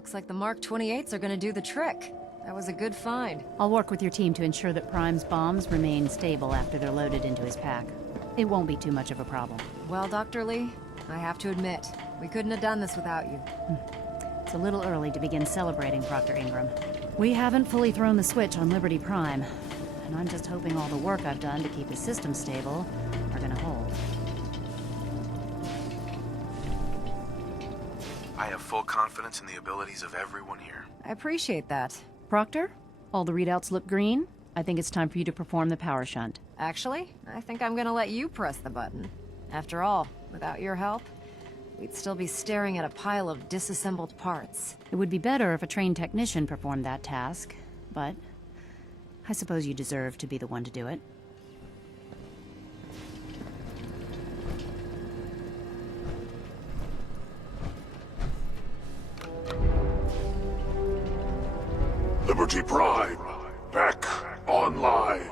Looks like the Mark 28s are gonna do the trick. That was a good find. I'll work with your team to ensure that Prime's bombs remain stable after they're loaded into his pack. It won't be too much of a problem. Well, Dr. Lee, I have to admit, we couldn't have done this without you. It's a little early to begin celebrating, Proctor Ingram. We haven't fully thrown the switch on Liberty Prime, and I'm just hoping all the work I've done to keep his system stable are gonna hold. I have full confidence in the abilities of everyone here. I appreciate that. Proctor, all the readouts look green. I think it's time for you to perform the power shunt. Actually, I think I'm gonna let you press the button. After all, without your help, we'd still be staring at a pile of disassembled parts. It would be better if a trained technician performed that task, but I suppose you deserve to be the one to do it. Liberty Prime, back online.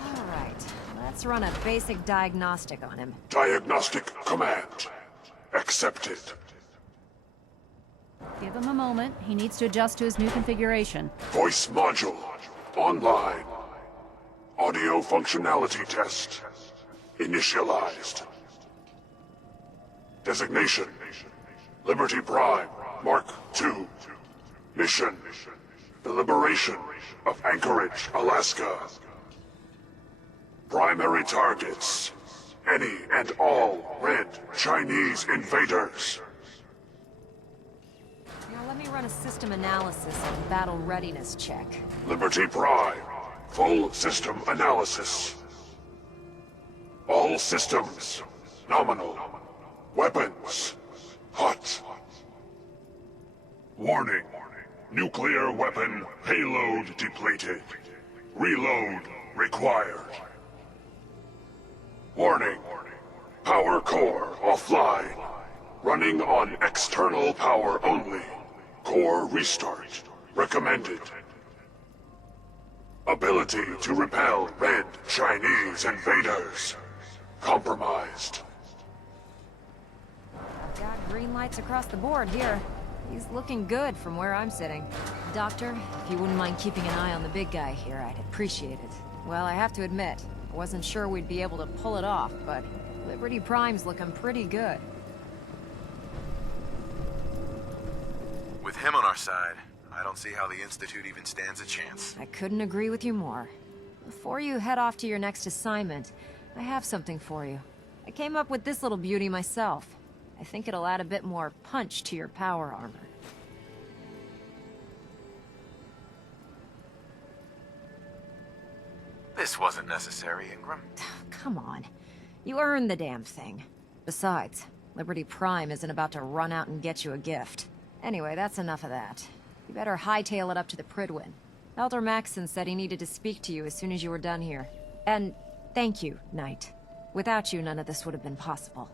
All right, let's run a basic diagnostic on him. Diagnostic command accepted. Give him a moment. He needs to adjust to his new configuration. Voice module online. Audio functionality test initialized. Designation: Liberty Prime, Mark II. Mission: the liberation of Anchorage, Alaska. Primary targets: any and all red Chinese invaders. Now let me run a system analysis and battle readiness check. Liberty Prime, full system analysis. All systems nominal. Weapons hot. Warning. Nuclear weapon payload depleted. Reload required. Warning. Power core offline. Running on external power only. Core restart recommended. Ability to repel red Chinese invaders compromised. Got green lights across the board here. He's looking good from where I'm sitting. Doctor, if you wouldn't mind keeping an eye on the big guy here, I'd appreciate it. Well, I have to admit, I wasn't sure we'd be able to pull it off, but Liberty Prime's looking pretty good. With him on our side, I don't see how the Institute even stands a chance. I couldn't agree with you more. Before you head off to your next assignment, I have something for you. I came up with this little beauty myself. I think it'll add a bit more punch to your power armor. This wasn't necessary, Ingram. Come on. You earned the damn thing. Besides, Liberty Prime isn't about to run out and get you a gift. Anyway, that's enough of that. You better hightail it up to the Pridwin. Elder Maxson said he needed to speak to you as soon as you were done here. And thank you, Knight. Without you, none of this would have been possible.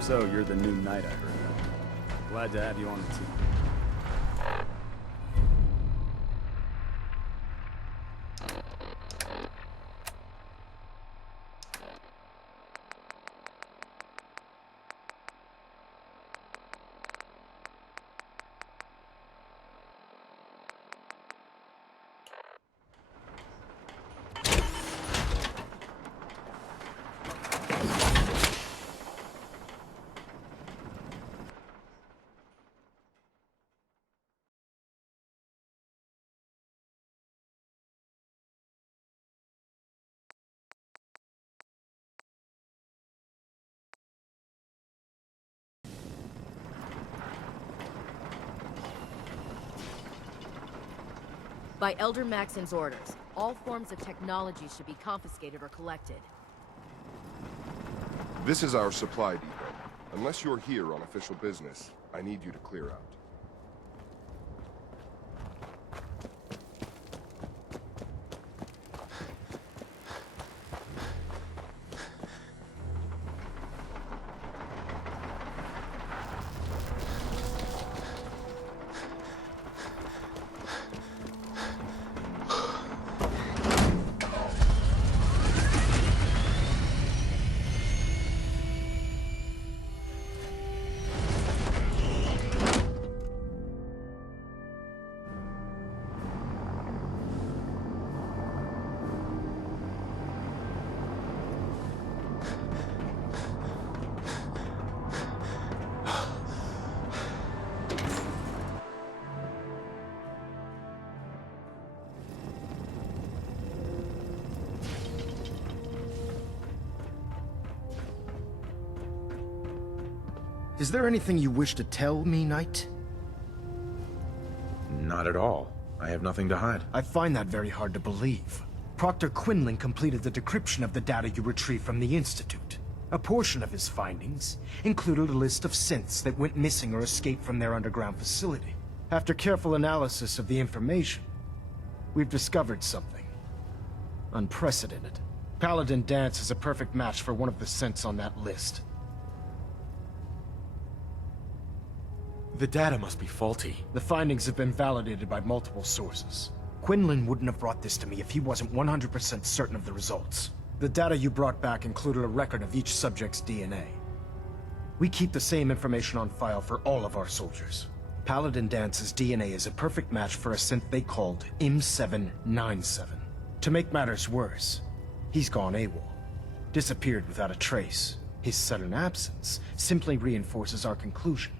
So, you're the new knight I heard of. Glad to have you on the team. By Elder Maxson's orders, all forms of technology should be confiscated or collected. This is our supply depot. Unless you're here on official business, I need you to clear out. Is there anything you wish to tell me, Knight? Not at all. I have nothing to hide. I find that very hard to believe. Proctor Quinlan completed the decryption of the data you retrieved from the Institute. A portion of his findings included a list of synths that went missing or escaped from their underground facility. After careful analysis of the information, we've discovered something unprecedented. Paladin Dance is a perfect match for one of the synths on that list. The data must be faulty. The findings have been validated by multiple sources. Quinlan wouldn't have brought this to me if he wasn't 100% certain of the results. The data you brought back included a record of each subject's DNA. We keep the same information on file for all of our soldiers. Paladin Dance's DNA is a perfect match for a synth they called M797. To make matters worse, he's gone AWOL. Disappeared without a trace. His sudden absence simply reinforces our conclusion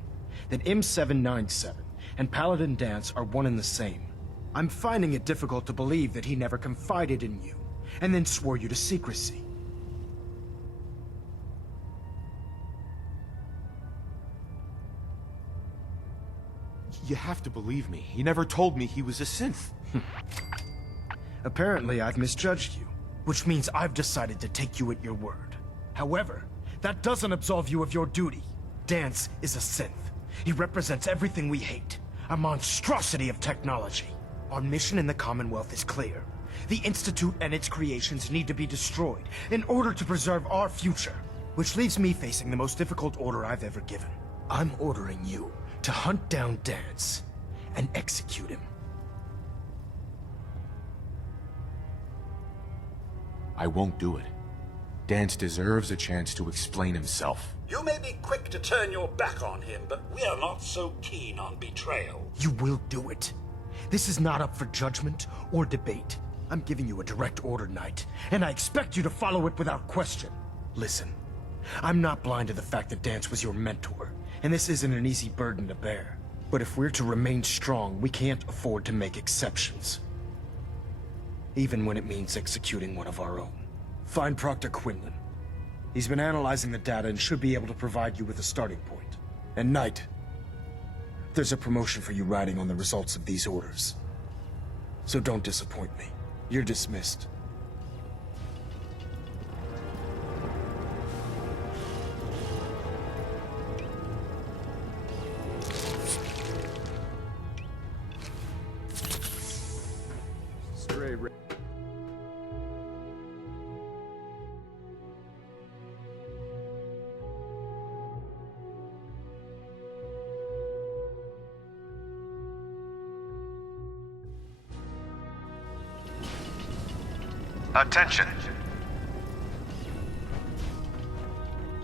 that M797 and Paladin Dance are one and the same. I'm finding it difficult to believe that he never confided in you, and then swore you to secrecy. You have to believe me. He never told me he was a synth. Apparently, I've misjudged you, which means I've decided to take you at your word. However, that doesn't absolve you of your duty. Dance is a synth. He represents everything we hate, a monstrosity of technology. Our mission in the Commonwealth is clear. The Institute and its creations need to be destroyed in order to preserve our future, which leaves me facing the most difficult order I've ever given. I'm ordering you to hunt down Dance and execute him. I won't do it. Dance deserves a chance to explain himself. You may be quick to turn your back on him, but we are not so keen on betrayal. You will do it. This is not up for judgment or debate. I'm giving you a direct order, Knight, and I expect you to follow it without question. Listen, I'm not blind to the fact that Dance was your mentor, and this isn't an easy burden to bear. But if we're to remain strong, we can't afford to make exceptions. Even when it means executing one of our own. Find Proctor Quinlan. He's been analyzing the data and should be able to provide you with a starting point. And Knight, there's a promotion for you riding on the results of these orders. So don't disappoint me. You're dismissed. Attention.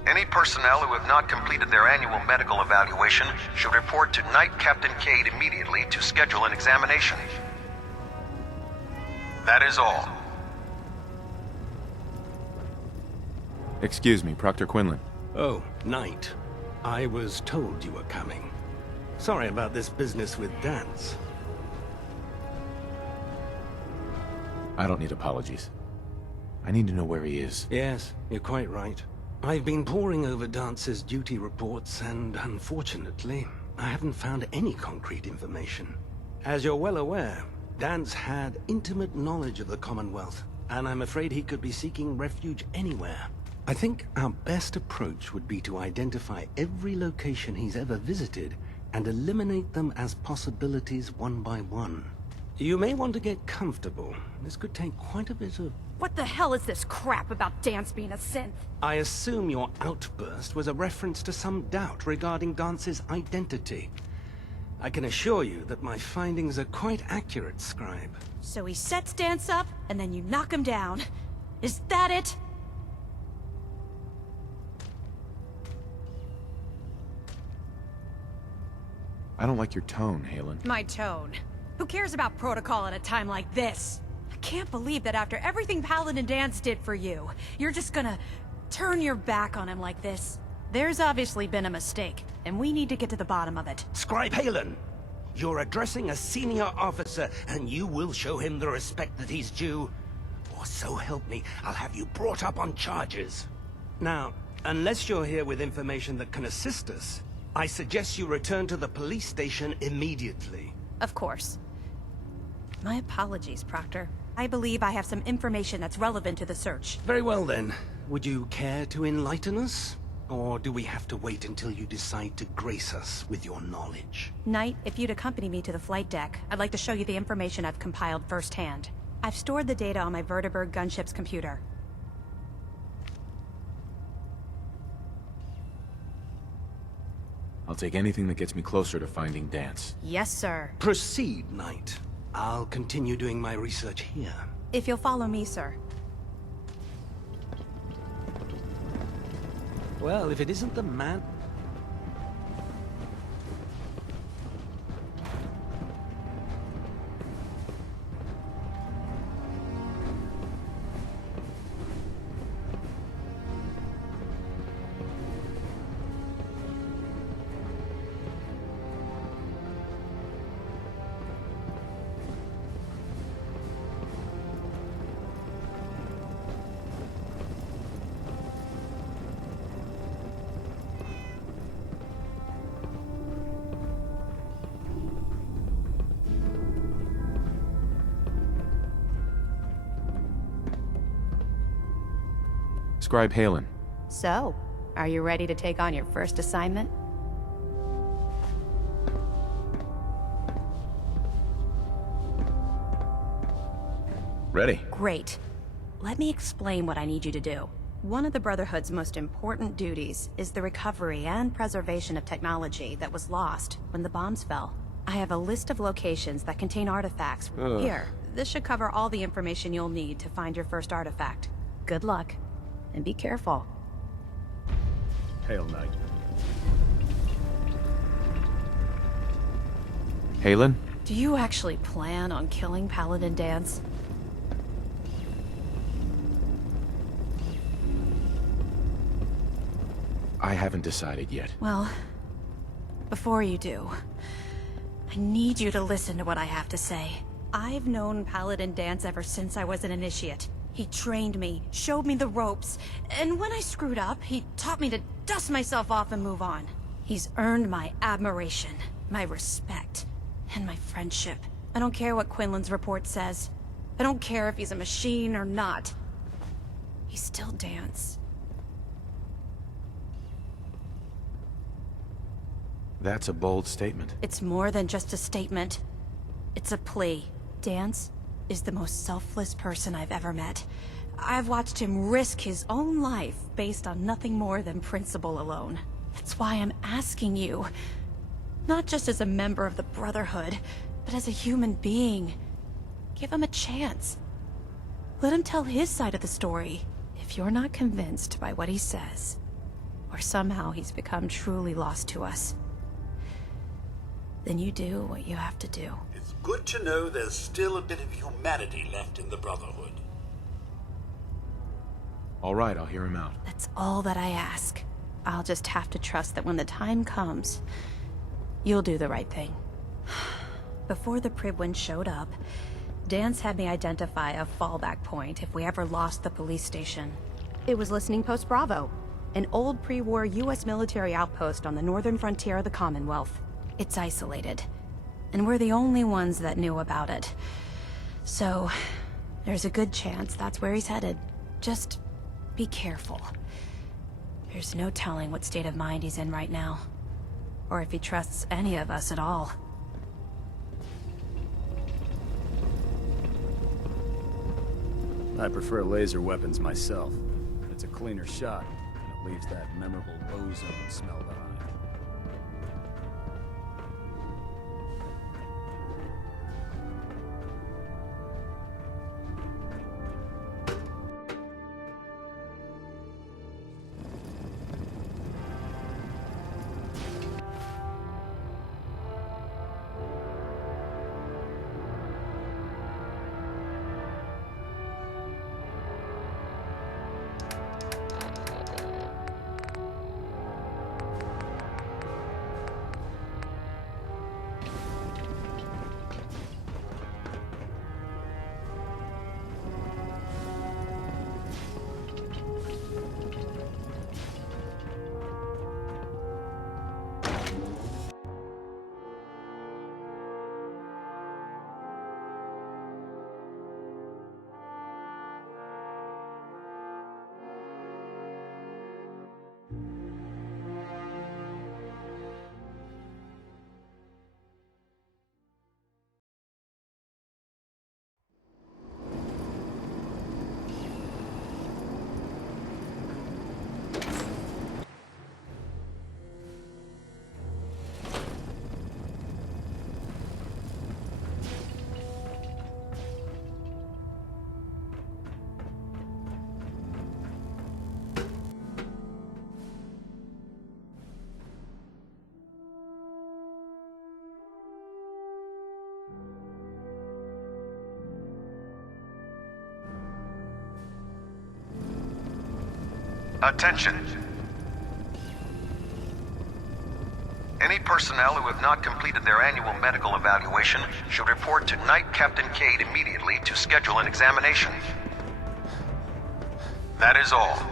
Any personnel who have not completed their annual medical evaluation should report to Knight Captain Cade immediately to schedule an examination. That is all. Excuse me, Proctor Quinlan. Oh, Knight. I was told you were coming. Sorry about this business with Dance. I don't need apologies. I need to know where he is. Yes, you're quite right. I've been poring over Dance's duty reports, and unfortunately, I haven't found any concrete information. As you're well aware, Dance had intimate knowledge of the Commonwealth, and I'm afraid he could be seeking refuge anywhere. I think our best approach would be to identify every location he's ever visited and eliminate them as possibilities one by one. You may want to get comfortable. This could take quite a bit of... What the hell is this crap about Dance being a synth? I assume your outburst was a reference to some doubt regarding Dance's identity. I can assure you that my findings are quite accurate, Scribe. So he sets Dance up, and then you knock him down. Is that it? I don't like your tone, Halen. My tone. Who cares about protocol at a time like this? I can't believe that after everything Paladin Dance did for you, you're just gonna turn your back on him like this. There's obviously been a mistake, and we need to get to the bottom of it. Scribe Halen! You're addressing a senior officer, and you will show him the respect that he's due. Or so help me, I'll have you brought up on charges. Now, Unless you're here with information that can assist us, I suggest you return to the police station immediately. Of course. My apologies, Proctor. I believe I have some information that's relevant to the search. Very well then. Would you care to enlighten us? Or do we have to wait until you decide to grace us with your knowledge? Knight, if you'd accompany me to the flight deck, I'd like to show you the information I've compiled firsthand. I've stored the data on my Vertibird gunship's computer. I'll take anything that gets me closer to finding Dance. Yes, sir. Proceed, Knight. I'll continue doing my research here. If you'll follow me, sir. Well, if it isn't the man... Scribe Halen. So, are you ready to take on your first assignment? Ready. Great. Let me explain what I need you to do. One of the Brotherhood's most important duties is the recovery and preservation of technology that was lost when the bombs fell. I have a list of locations that contain artifacts. Here, this should cover all the information you'll need to find your first artifact. Good luck, and be careful. Hail, Knight. Halen? Do you actually plan on killing Paladin Dance? I haven't decided yet. Well, before you do, I need you to listen to what I have to say. I've known Paladin Dance ever since I was an initiate. He trained me, showed me the ropes, and when I screwed up, he taught me to dust myself off and move on. He's earned my admiration, my respect, and my friendship. I don't care what Quinlan's report says. I don't care if he's a machine or not. He's still Dance. That's a bold statement. It's more than just a statement. It's a plea. Dance is the most selfless person I've ever met. I've watched him risk his own life based on nothing more than principle alone. That's why I'm asking you. Not just as a member of the Brotherhood, but as a human being. Give him a chance. Let him tell his side of the story. If you're not convinced by what he says, or somehow he's become truly lost to us, then you do what you have to do. It's good to know there's still a bit of humanity left in the Brotherhood. All right, I'll hear him out. That's all that I ask. I'll just have to trust that when the time comes, you'll do the right thing. Before the Pribwin showed up, Dance had me identify a fallback point if we ever lost the police station. It was Listening Post Bravo, an old pre-war US military outpost on the northern frontier of the Commonwealth. It's isolated, and we're the only ones that knew about it. So, there's a good chance that's where he's headed. Just be careful. There's no telling what state of mind he's in right now, or if he trusts any of us at all. I prefer laser weapons myself. It's a cleaner shot, and it leaves that memorable ozone smell behind. Attention. Any personnel who have not completed their annual medical evaluation should report to Knight Captain Cade immediately to schedule an examination. That is all.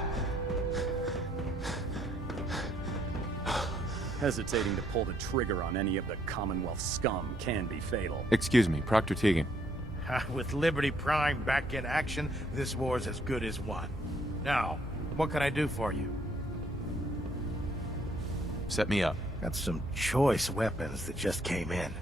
Hesitating to pull the trigger on any of the Commonwealth scum can be fatal. Excuse me, Proctor Tegan. With Liberty Prime back in action, this war's as good as won. Now, what can I do for you? Set me up. Got some choice weapons that just came in.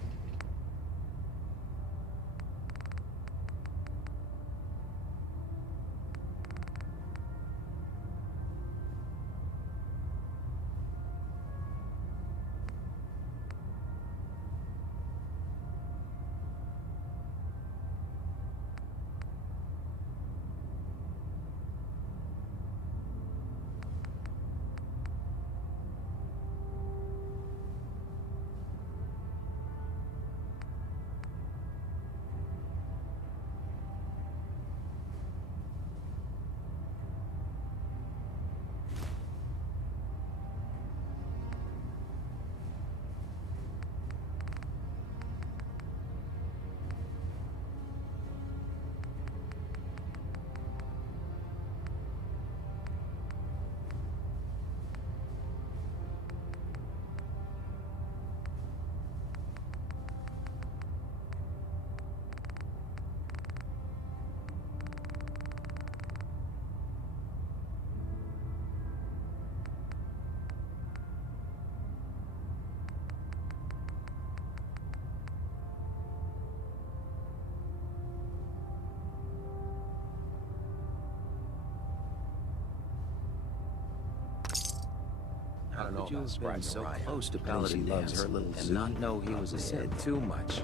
I don't know about Sprite so close to Paladin loves her little and not know he was a Sith too much.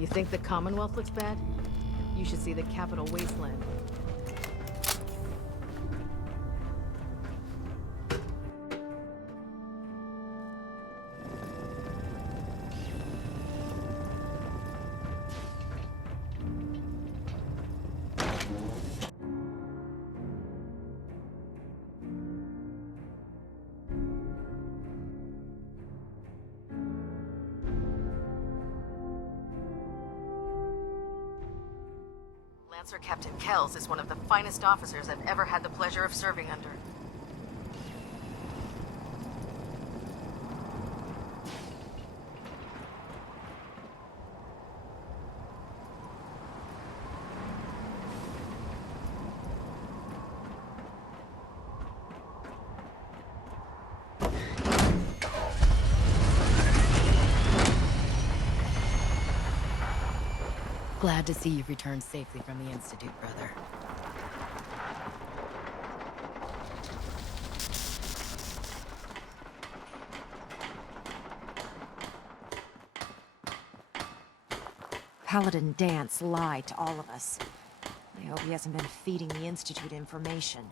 You think the Commonwealth looks bad? You should see the Capital Wasteland. Lancer Captain Kells is one of the finest officers I've ever had the pleasure of serving under. Glad to see you've returned safely from the Institute, brother. Paladin Danse lied to all of us. I hope he hasn't been feeding the Institute information.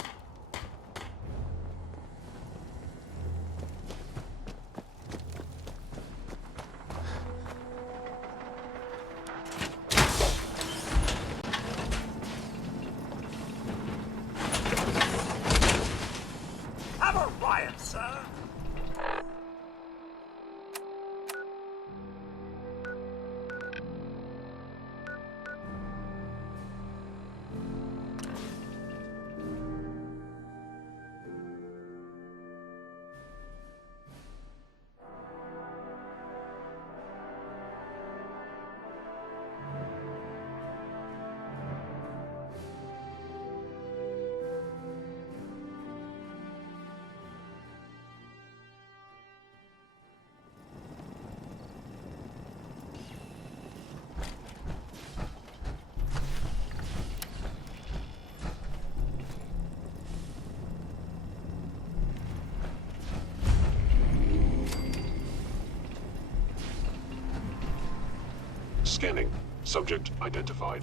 Scanning. Subject identified.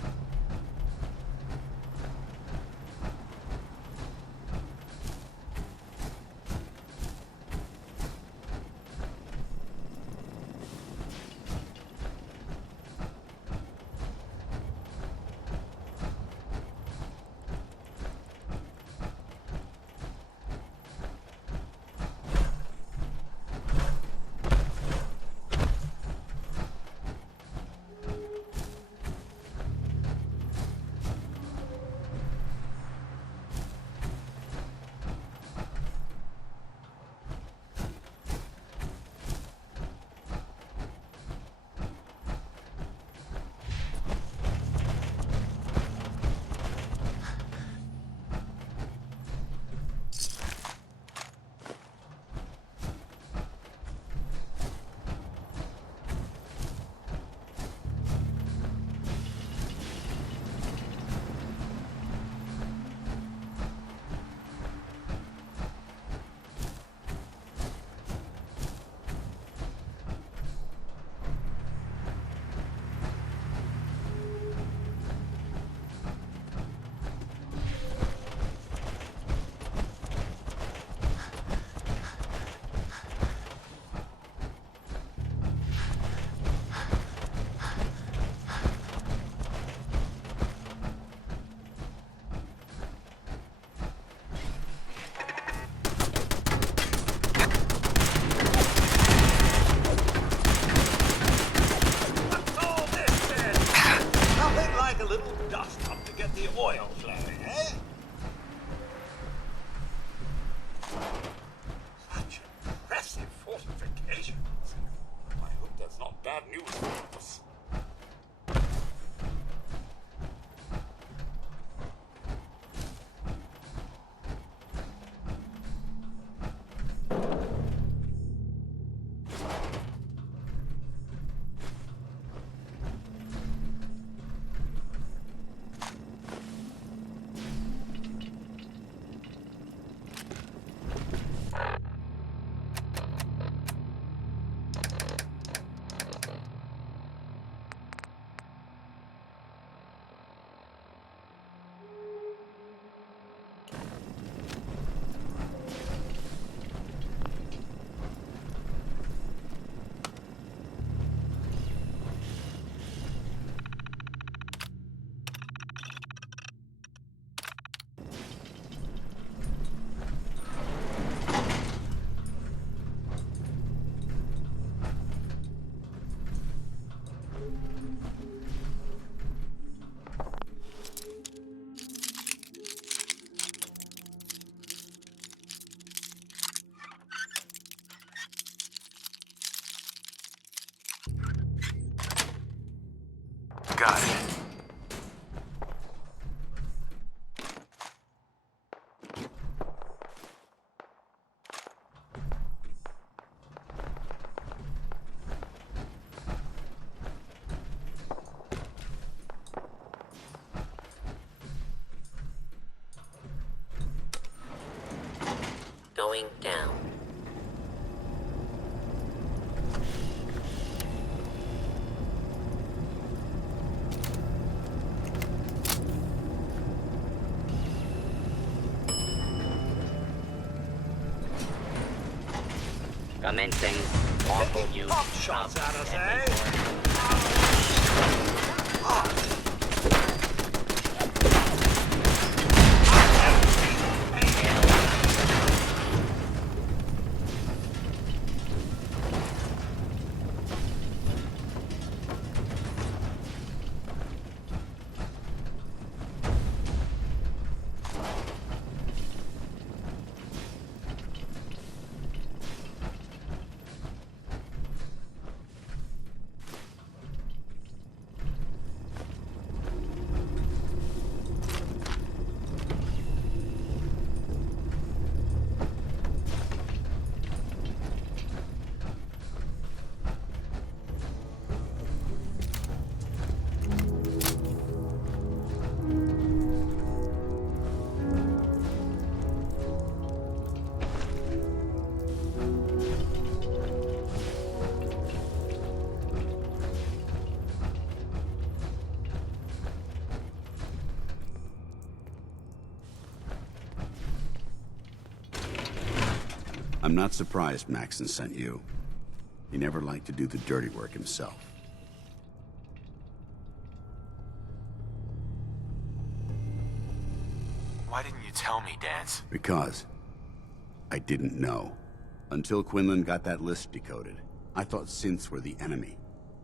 like a little dust-up to get the oil flowing, eh? Such impressive fortifications. I hope that's not bad news for us. Got it. Going down. Commencing lawful use Shots at us, eh? I'm not surprised Maxon sent you. He never liked to do the dirty work himself. Why didn't you tell me, Dance? Because I didn't know. Until Quinlan got that list decoded, I thought synths were the enemy.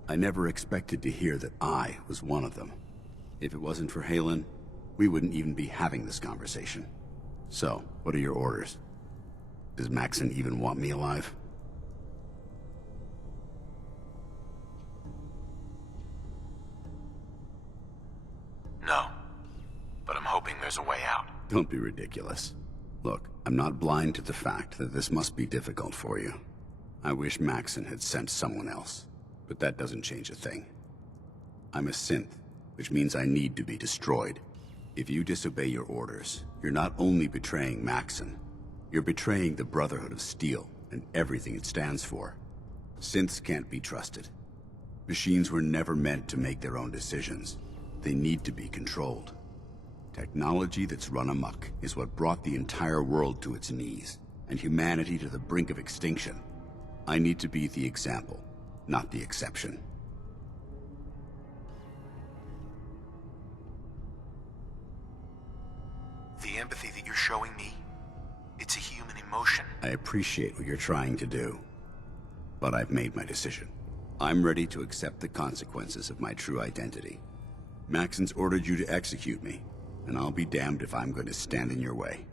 I never expected to hear that I was one of them. If it wasn't for Halen, we wouldn't even be having this conversation. So, what are your orders? Does Maxon even want me alive? No. But I'm hoping there's a way out. Don't be ridiculous. Look, I'm not blind to the fact that this must be difficult for you. I wish Maxon had sent someone else, but that doesn't change a thing. I'm a synth, which means I need to be destroyed. If you disobey your orders, you're not only betraying Maxon, you're betraying the Brotherhood of Steel and everything it stands for. Synths can't be trusted. Machines were never meant to make their own decisions. They need to be controlled. Technology that's run amok is what brought the entire world to its knees, and humanity to the brink of extinction. I need to be the example, not the exception. The empathy that you're showing me, it's a human emotion. I appreciate what you're trying to do, but I've made my decision. I'm ready to accept the consequences of my true identity. Maxon's ordered you to execute me, and I'll be damned if I'm going to stand in your way.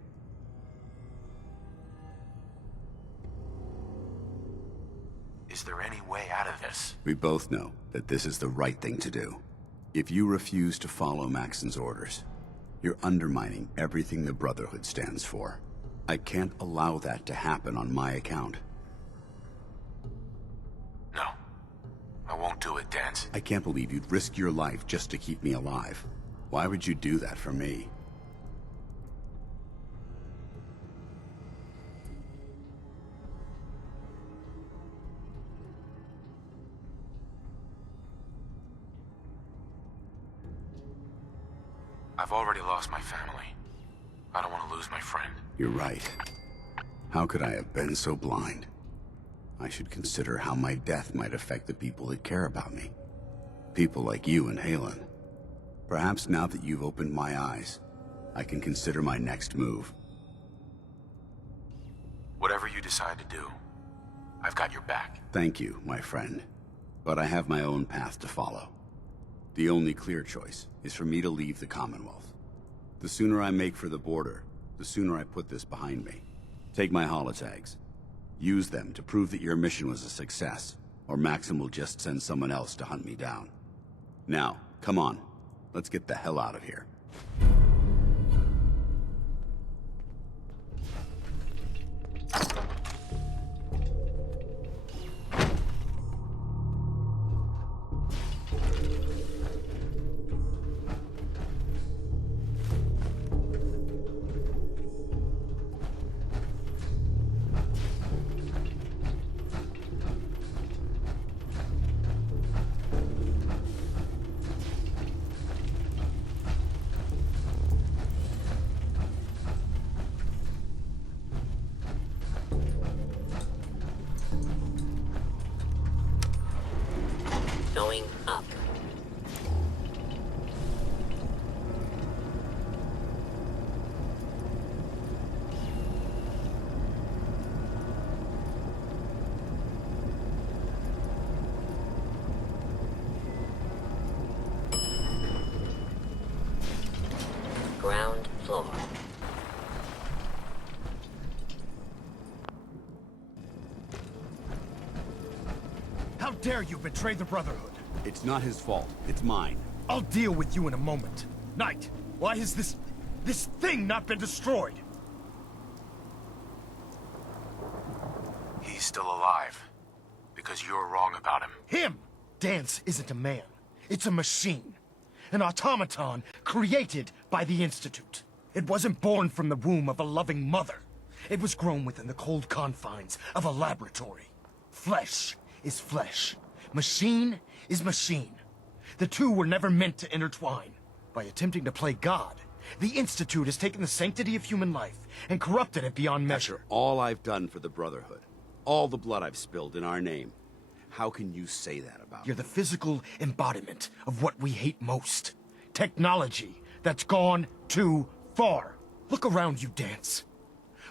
Is there any way out of this? We both know that this is the right thing to do. If you refuse to follow Maxon's orders, you're undermining everything the Brotherhood stands for. I can't allow that to happen on my account. No. I won't do it, Dance. I can't believe you'd risk your life just to keep me alive. Why would you do that for me? I've already lost my family. I don't want to lose my friend. You're right. How could I have been so blind? I should consider how my death might affect the people that care about me. People like you and Halen. Perhaps now that you've opened my eyes, I can consider my next move. Whatever you decide to do, I've got your back. Thank you, my friend. But I have my own path to follow. The only clear choice is for me to leave the Commonwealth. The sooner I make for the border, the sooner I put this behind me. Take my holotags. Use them to prove that your mission was a success, or Maxim will just send someone else to hunt me down. Now, come on. Let's get the hell out of here. Going up. Ground floor. How dare you betray the Brotherhood? It's not his fault. It's mine. I'll deal with you in a moment. Knight, why has this thing not been destroyed? He's still alive. Because you're wrong about him. Him! Dance isn't a man. It's a machine. An automaton created by the Institute. It wasn't born from the womb of a loving mother. It was grown within the cold confines of a laboratory. Flesh is flesh. Machine is machine. The two were never meant to intertwine. By attempting to play God, the Institute has taken the sanctity of human life and corrupted it beyond measure. After all I've done for the Brotherhood, all the blood I've spilled in our name, how can you say that about me? You're the physical embodiment of what we hate most. Technology that's gone too far. Look around you, Dance.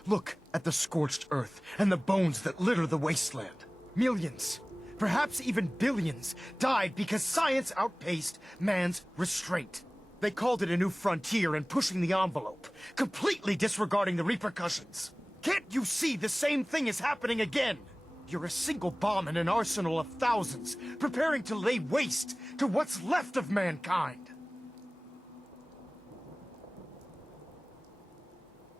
Look at the scorched earth and the bones that litter the wasteland. Millions, perhaps even billions, died because science outpaced man's restraint. They called it a new frontier and pushing the envelope, completely disregarding the repercussions. Can't you see the same thing is happening again? You're a single bomb in an arsenal of thousands, preparing to lay waste to what's left of mankind.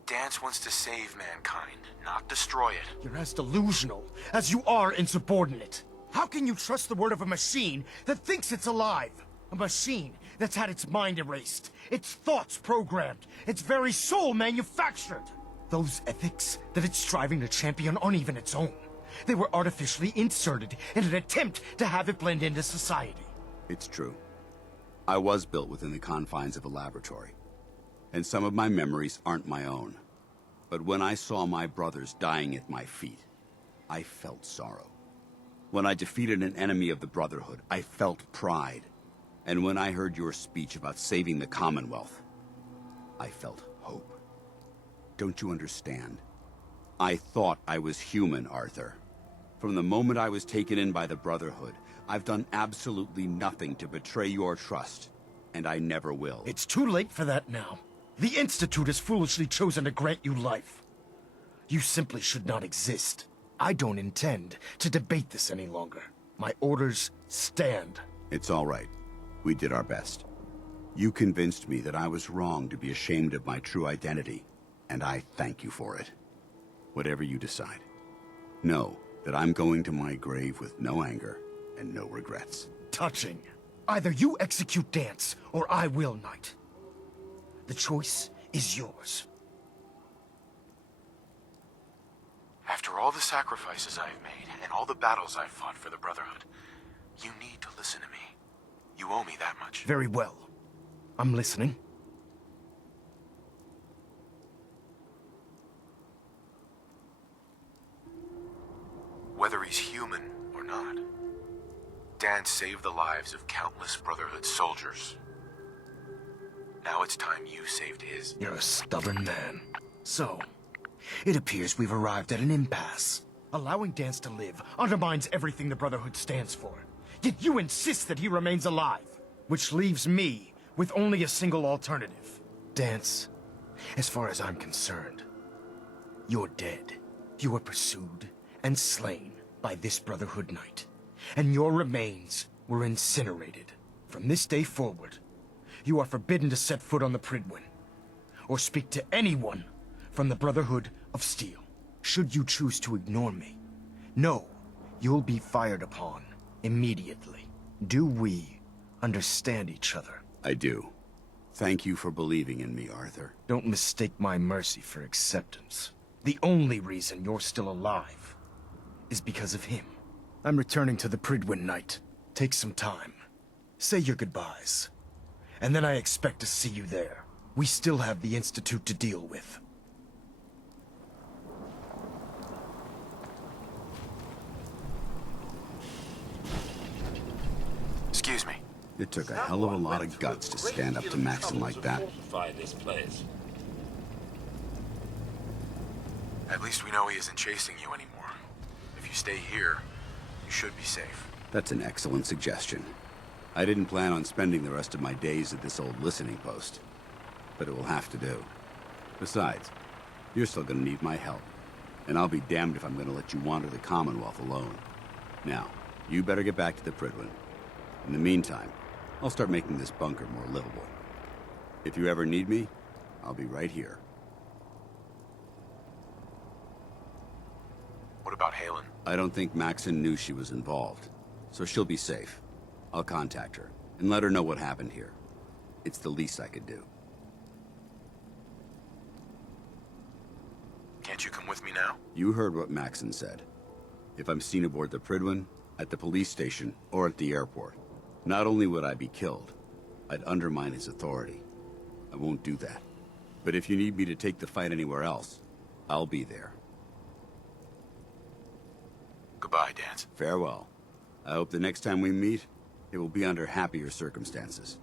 Dance wants to save mankind, not destroy it. You're as delusional as you are insubordinate. How can you trust the word of a machine that thinks it's alive? A machine that's had its mind erased, its thoughts programmed, its very soul manufactured. Those ethics that it's striving to champion aren't even its own. They were artificially inserted in an attempt to have it blend into society. It's true. I was built within the confines of a laboratory, and some of my memories aren't my own. But when I saw my brothers dying at my feet, I felt sorrow. When I defeated an enemy of the Brotherhood, I felt pride. And when I heard your speech about saving the Commonwealth, I felt hope. Don't you understand? I thought I was human, Arthur. From the moment I was taken in by the Brotherhood, I've done absolutely nothing to betray your trust. and I never will. It's too late for that now. The Institute has foolishly chosen to grant you life. You simply should not exist. I don't intend to debate this any longer. My orders stand. It's all right. We did our best. You convinced me that I was wrong to be ashamed of my true identity, and I thank you for it. Whatever you decide, know that I'm going to my grave with no anger and no regrets. Touching. Either you execute Dance, or I will, Knight. The choice is yours. After all the sacrifices I've made, and all the battles I've fought for the Brotherhood, you need to listen to me. You owe me that much. Very well. I'm listening. Whether he's human or not, Dan saved the lives of countless Brotherhood soldiers. Now it's time you saved his. You're a stubborn man. So, it appears we've arrived at an impasse. Allowing Dance to live undermines everything the Brotherhood stands for. Yet you insist that he remains alive, which leaves me with only a single alternative. Dance, as far as I'm concerned, you're dead. You were pursued and slain by this Brotherhood Knight, and your remains were incinerated. From this day forward, you are forbidden to set foot on the Prydwen, or speak to anyone from the Brotherhood of Steel. Should you choose to ignore me, know you'll be fired upon immediately. Do we understand each other? I do. Thank you for believing in me, Arthur. Don't mistake my mercy for acceptance. The only reason you're still alive is because of him. I'm returning to the Prydwen, Knight. Take some time. Say your goodbyes. And then I expect to see you there. We still have the Institute to deal with. Excuse me. It took a hell of a lot of guts to stand up to Maxon like that. This place. At least we know he isn't chasing you anymore. If you stay here, you should be safe. That's an excellent suggestion. I didn't plan on spending the rest of my days at this old listening post, but it will have to do. Besides, you're still gonna need my help, and I'll be damned if I'm gonna let you wander the Commonwealth alone. Now, you better get back to the Prydwen. In the meantime, I'll start making this bunker more livable. If you ever need me, I'll be right here. What about Halen? I don't think Maxon knew she was involved, so she'll be safe. I'll contact her and let her know what happened here. It's the least I could do. Can't you come with me now? You heard what Maxon said. If I'm seen aboard the Prydwen, at the police station, or at the airport, not only would I be killed, I'd undermine his authority. I won't do that. But if you need me to take the fight anywhere else, I'll be there. Goodbye, Dance. Farewell. I hope the next time we meet, it will be under happier circumstances.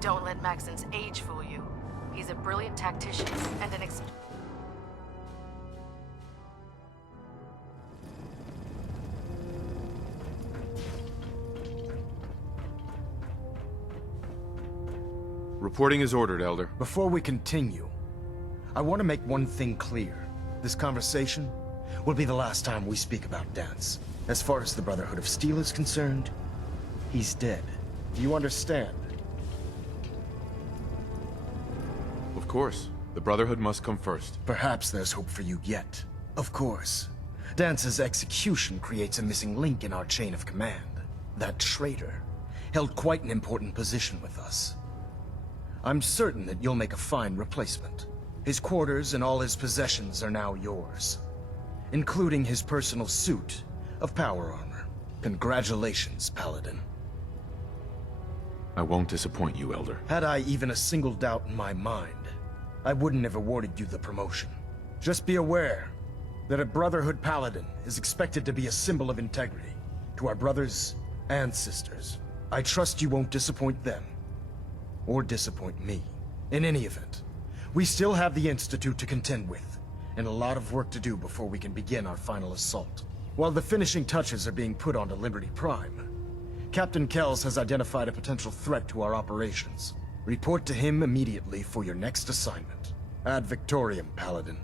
Don't let Maxon's age fool you. He's a brilliant tactician and an Reporting is ordered, Elder. Before we continue, I want to make one thing clear. This conversation will be the last time we speak about Dance. As far as the Brotherhood of Steel is concerned, he's dead. Do you understand? Of course. The Brotherhood must come first. Perhaps there's hope for you yet. Of course. Dance's execution creates a missing link in our chain of command. That traitor held quite an important position with us. I'm certain that you'll make a fine replacement. His quarters and all his possessions are now yours, including his personal suit of power armor. Congratulations, Paladin. I won't disappoint you, Elder. Had I even a single doubt in my mind, I wouldn't have awarded you the promotion. Just be aware that a Brotherhood Paladin is expected to be a symbol of integrity to our brothers and sisters. I trust you won't disappoint them, or disappoint me. In any event, we still have the Institute to contend with, and a lot of work to do before we can begin our final assault. While the finishing touches are being put onto Liberty Prime, Captain Kells has identified a potential threat to our operations. Report to him immediately for your next assignment. Ad Victoriam, Paladin.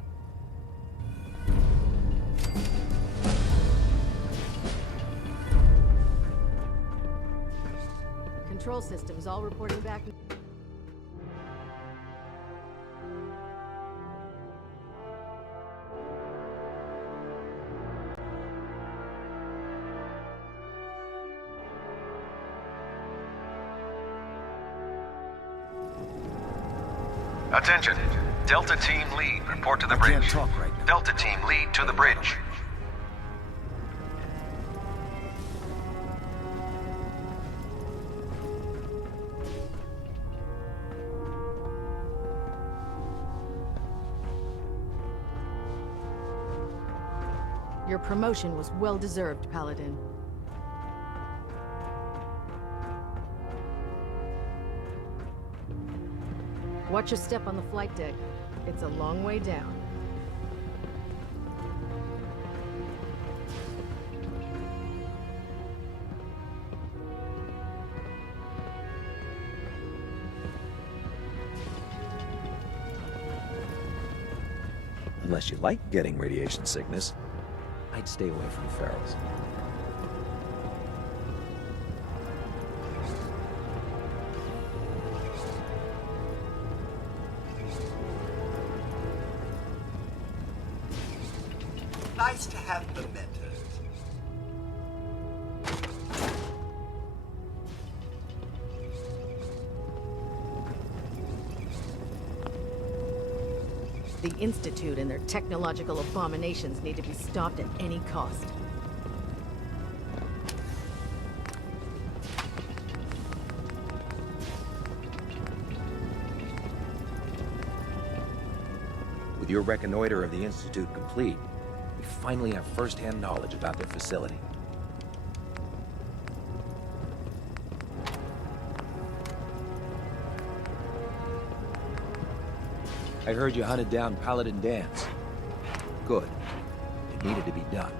Control systems all reporting back. Attention. Delta Team Lead, report to the bridge. I can't talk right now. Delta Team Lead to the bridge. Your promotion was well-deserved, Paladin. Watch your step on the flight deck. It's a long way down. Unless you like getting radiation sickness, I'd stay away from ferals. Nice to have mementos. The Institute and their technological abominations need to be stopped at any cost. With your reconnoiter of the Institute complete, we finally have first-hand knowledge about their facility. I heard you hunted down Paladin Dance. Good. It needed to be done.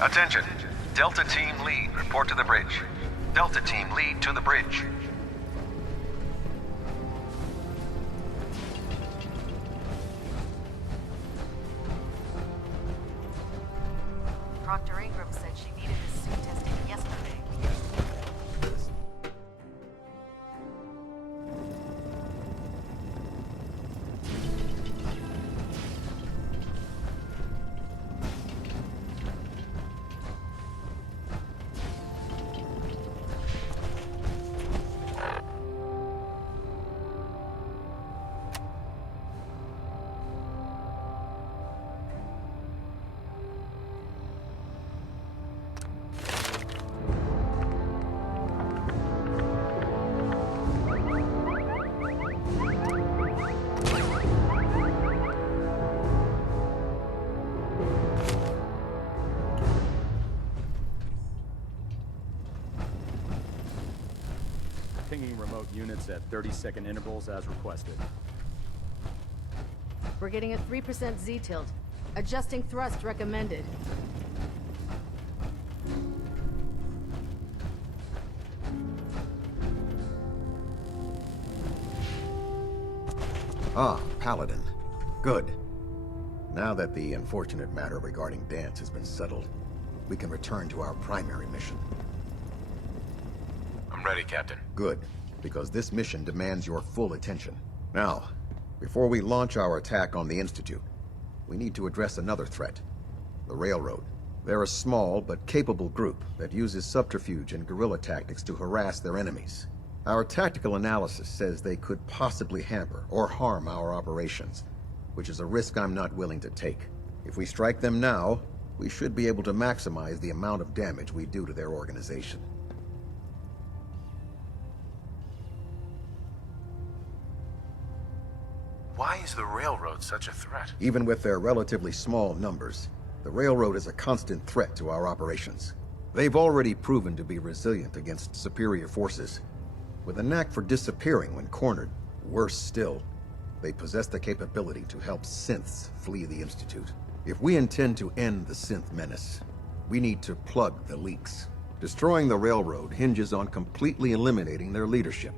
Attention. Delta Team Lead, report to the bridge. Delta Team Lead to the bridge. Proctor Ingram said she needed this suit testing yesterday. Pinging remote units at 30-second intervals as requested. We're getting a 3% Z-tilt. Adjusting thrust recommended. Ah, Paladin. Good. Now that the unfortunate matter regarding Dance has been settled, we can return to our primary mission. I'm ready, Captain. Good, because this mission demands your full attention. Now, before we launch our attack on the Institute, we need to address another threat. The Railroad. They're a small but capable group that uses subterfuge and guerrilla tactics to harass their enemies. Our tactical analysis says they could possibly hamper or harm our operations, which is a risk I'm not willing to take. If we strike them now, we should be able to maximize the amount of damage we do to their organization. Why is the Railroad such a threat? Even with their relatively small numbers, the Railroad is a constant threat to our operations. They've already proven to be resilient against superior forces. With a knack for disappearing when cornered, worse still, they possess the capability to help synths flee the Institute. If we intend to end the synth menace, we need to plug the leaks. Destroying the Railroad hinges on completely eliminating their leadership.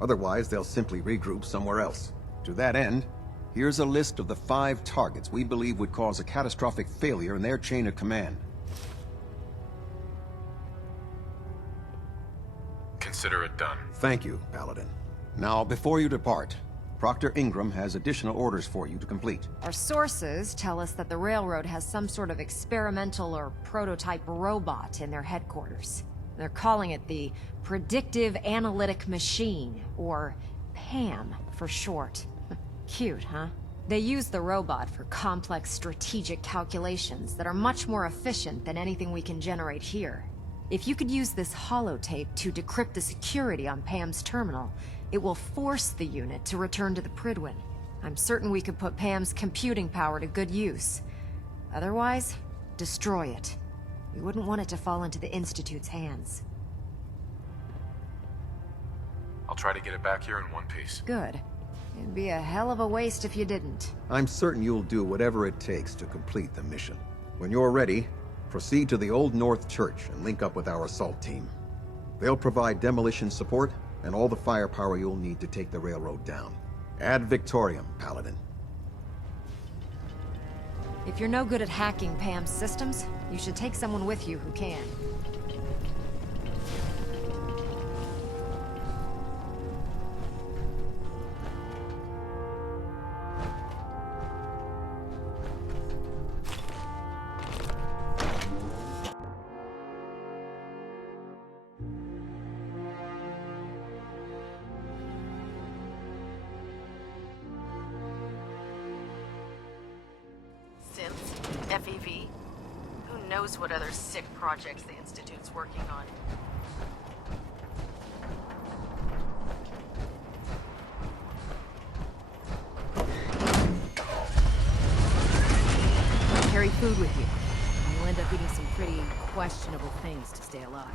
Otherwise, they'll simply regroup somewhere else. To that end, here's a list of the 5 targets we believe would cause a catastrophic failure in their chain of command. Consider it done. Thank you, Paladin. Now, before you depart, Proctor Ingram has additional orders for you to complete. Our sources tell us that the Railroad has some sort of experimental or prototype robot in their headquarters. They're calling it the Predictive Analytic Machine, or PAM for short. Cute, huh? They use the robot for complex strategic calculations that are much more efficient than anything we can generate here. If you could use this holotape to decrypt the security on Pam's terminal, it will force the unit to return to the Prydwen. I'm certain we could put Pam's computing power to good use. Otherwise, destroy it. We wouldn't want it to fall into the Institute's hands. I'll try to get it back here in one piece. Good. It'd be a hell of a waste if you didn't. I'm certain you'll do whatever it takes to complete the mission. When you're ready, proceed to the Old North Church and link up with our assault team. They'll provide demolition support and all the firepower you'll need to take the Railroad down. Ad Victoriam, Paladin. If you're no good at hacking Pam's systems, you should take someone with you who can. FEV? Who knows what other sick projects the Institute's working on? Carry food with you. You'll end up eating some pretty questionable things to stay alive.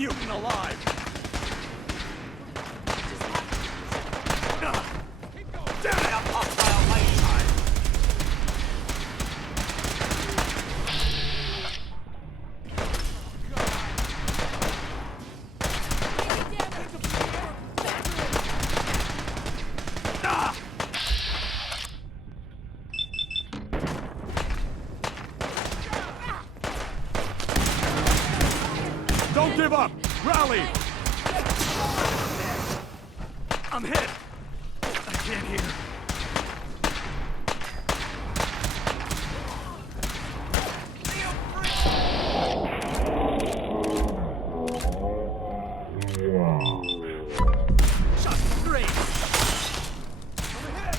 mutant alive! Damn it! Hostile lane side. Don't give up! Rally! I'm hit! I can't hear. Shot straight! Overhead!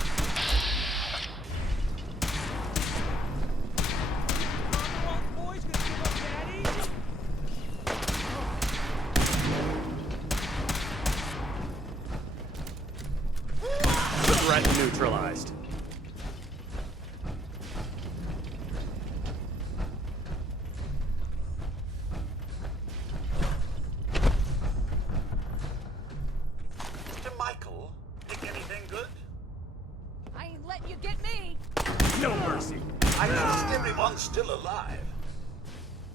Boys gonna give up that easy? Threat neutralized. Mr. Michael, think anything good? I ain't letting you get me! No mercy. I noticed everyone's still alive.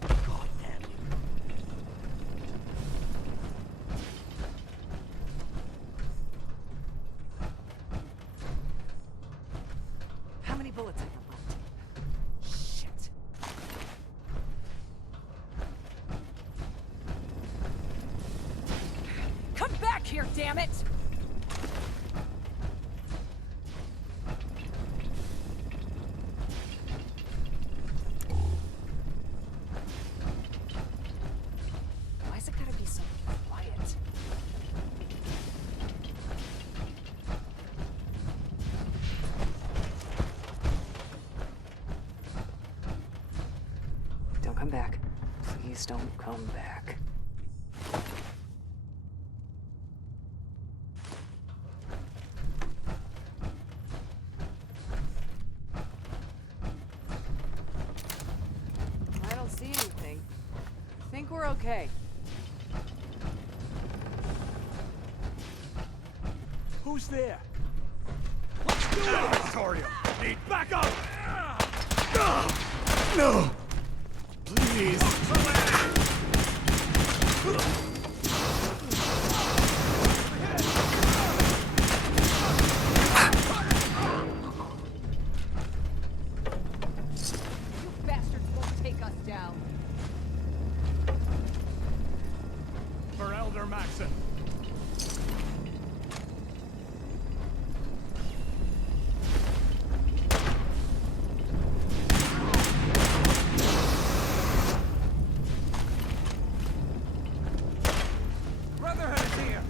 God damn you. How many bullets have you left? Shit. Come back here, damn it! Why's it gotta be so quiet? Don't come back. Please don't come back. I don't see anything. I think we're okay. Who's there? Let's do it! Victoria! Need backup! No! Please! You bastards won't take us down. For Elder Maxon. Brotherhood is here.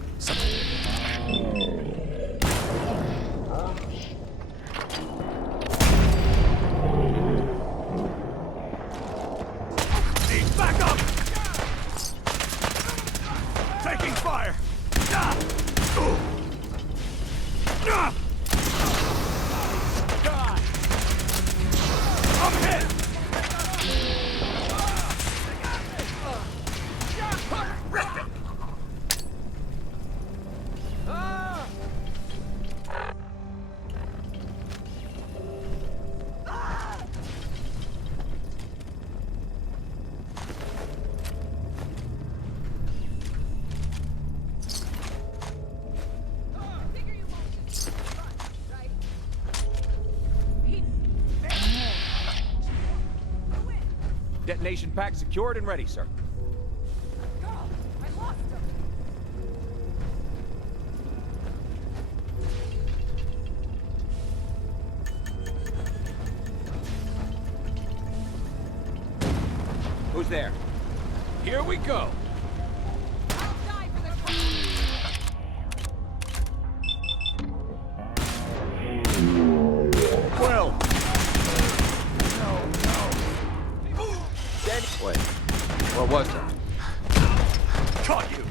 Need backup! Taking fire! God! I'm hit! Detonation pack secured and ready, sir. I lost him. Who's there? Here we go. I'll die for this one. Well. Wait, what was that? Caught you!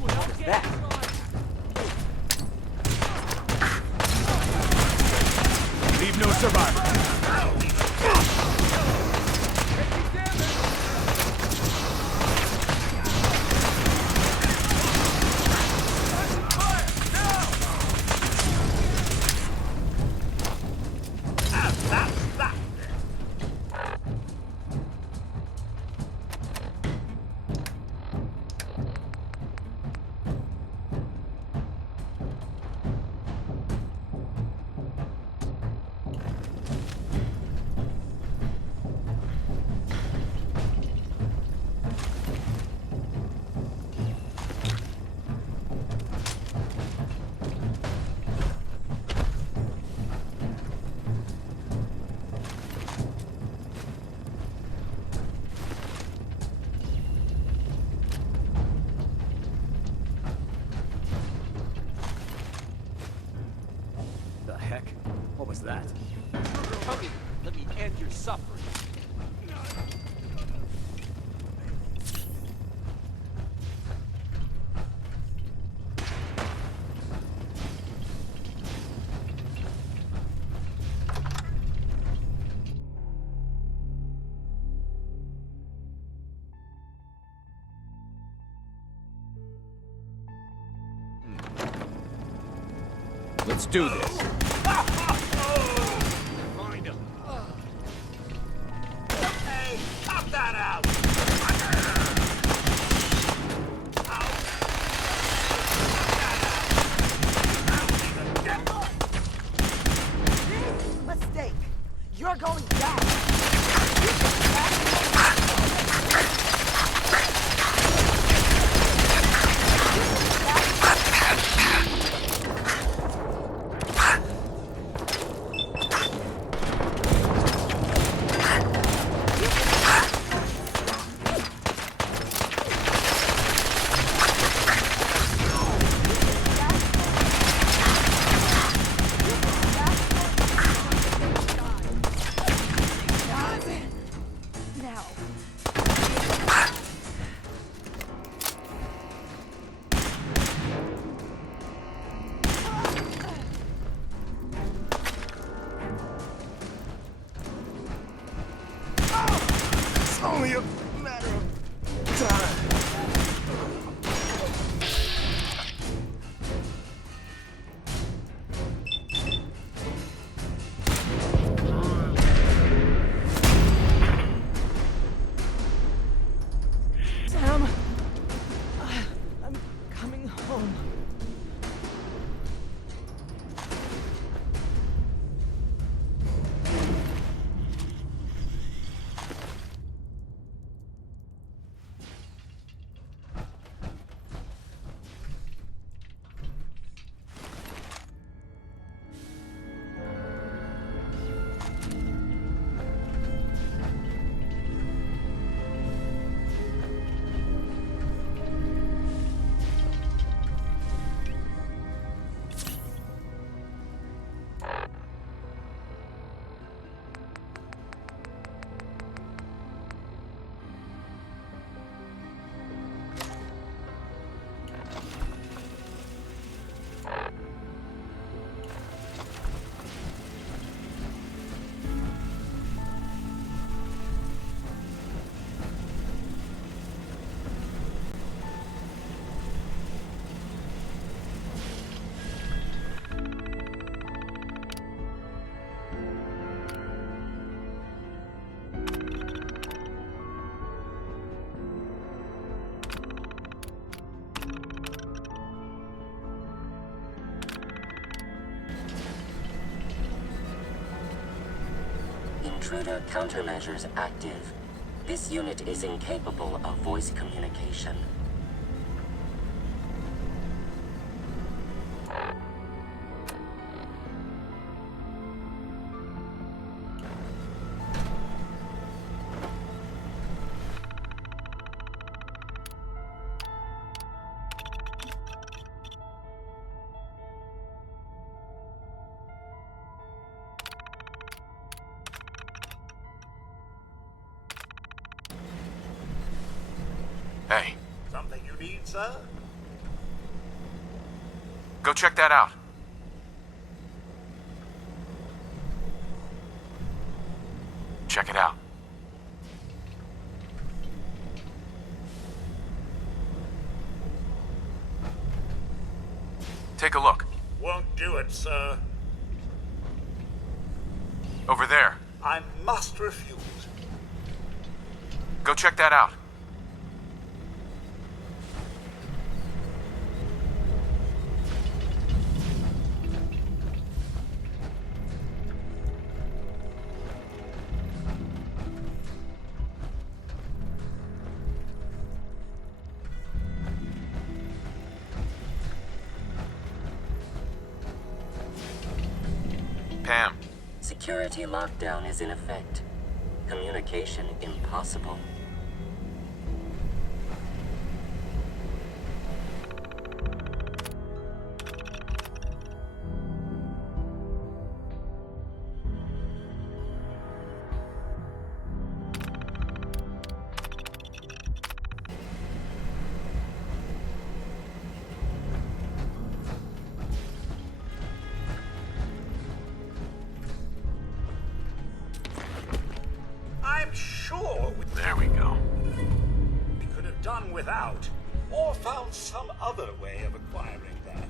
What is that? The heck? What was that? Hurry, let me end your suffering. Let's do this. Find him. Hey, pop that out! Mistake. You're going down. Only a matter of time. Sam, I'm coming home. Intruder countermeasures active. This unit is incapable of voice communication. Hey, Something you need, sir? go check that out. Check it out. Take a look. Won't do it, sir. Over there. I must refuse. Go check that out. Pam. Security lockdown is in effect. Communication impossible. I'm sure There we go. we could have done without, or found some other way of acquiring that.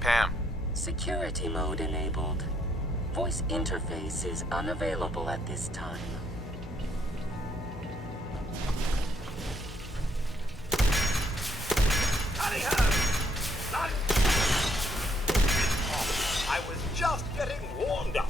Pam. Security mode enabled. Voice interface is unavailable at this time. Hurry her! Run! I was just getting warmed up.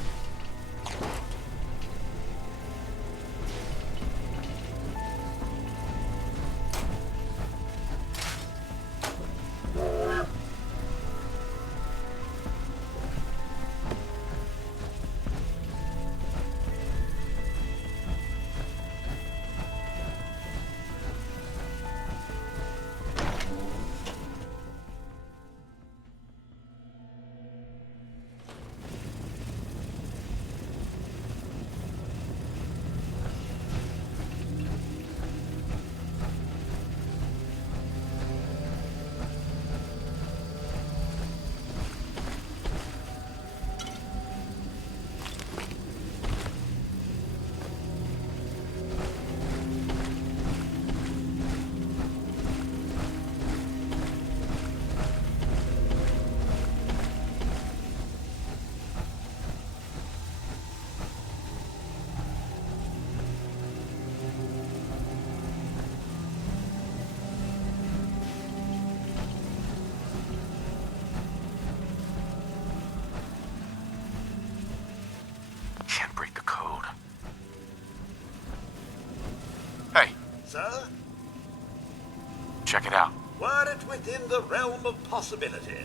check it out. Were it within the realm of possibility.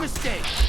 Mistake!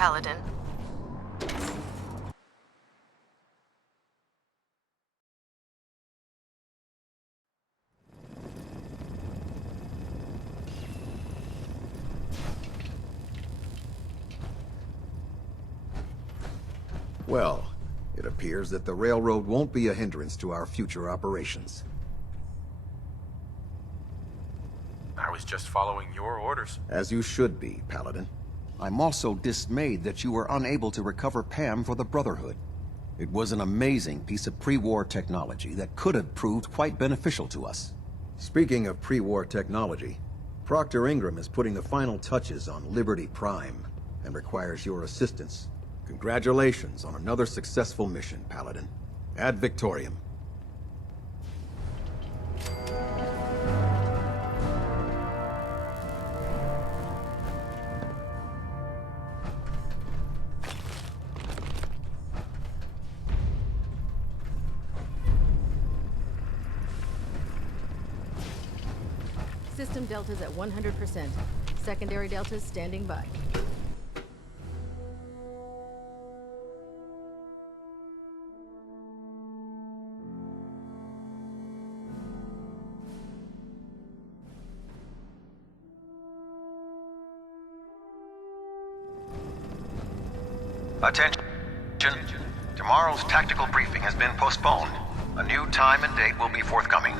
Paladin. Well, it appears that the railroad won't be a hindrance to our future operations. I was just following your orders. As you should be, Paladin. I'm also dismayed that you were unable to recover Pam for the Brotherhood. It was an amazing piece of pre-war technology that could have proved quite beneficial to us. Speaking of pre-war technology, Proctor Ingram is putting the final touches on Liberty Prime and requires your assistance. Congratulations on another successful mission, Paladin. Ad Victoriam. System deltas at 100%. Secondary deltas standing by. Attention. Tomorrow's tactical briefing has been postponed. A new time and date will be forthcoming.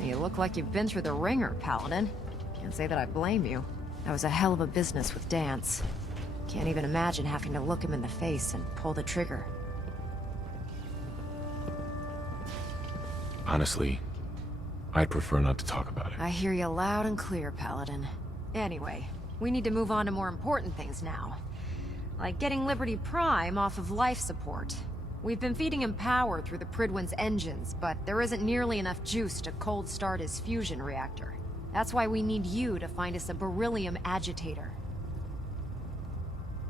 You look like you've been through the ringer, Paladin. Can't say that I blame you. That was a hell of a business with Dance. Can't even imagine having to look him in the face and pull the trigger. Honestly, I'd prefer not to talk about it. I hear you loud and clear, Paladin. Anyway, we need to move on to more important things now. Like getting Liberty Prime off of life support. We've been feeding him power through the Prydwen's engines, but there isn't nearly enough juice to cold start his fusion reactor. That's why we need you to find us a beryllium agitator.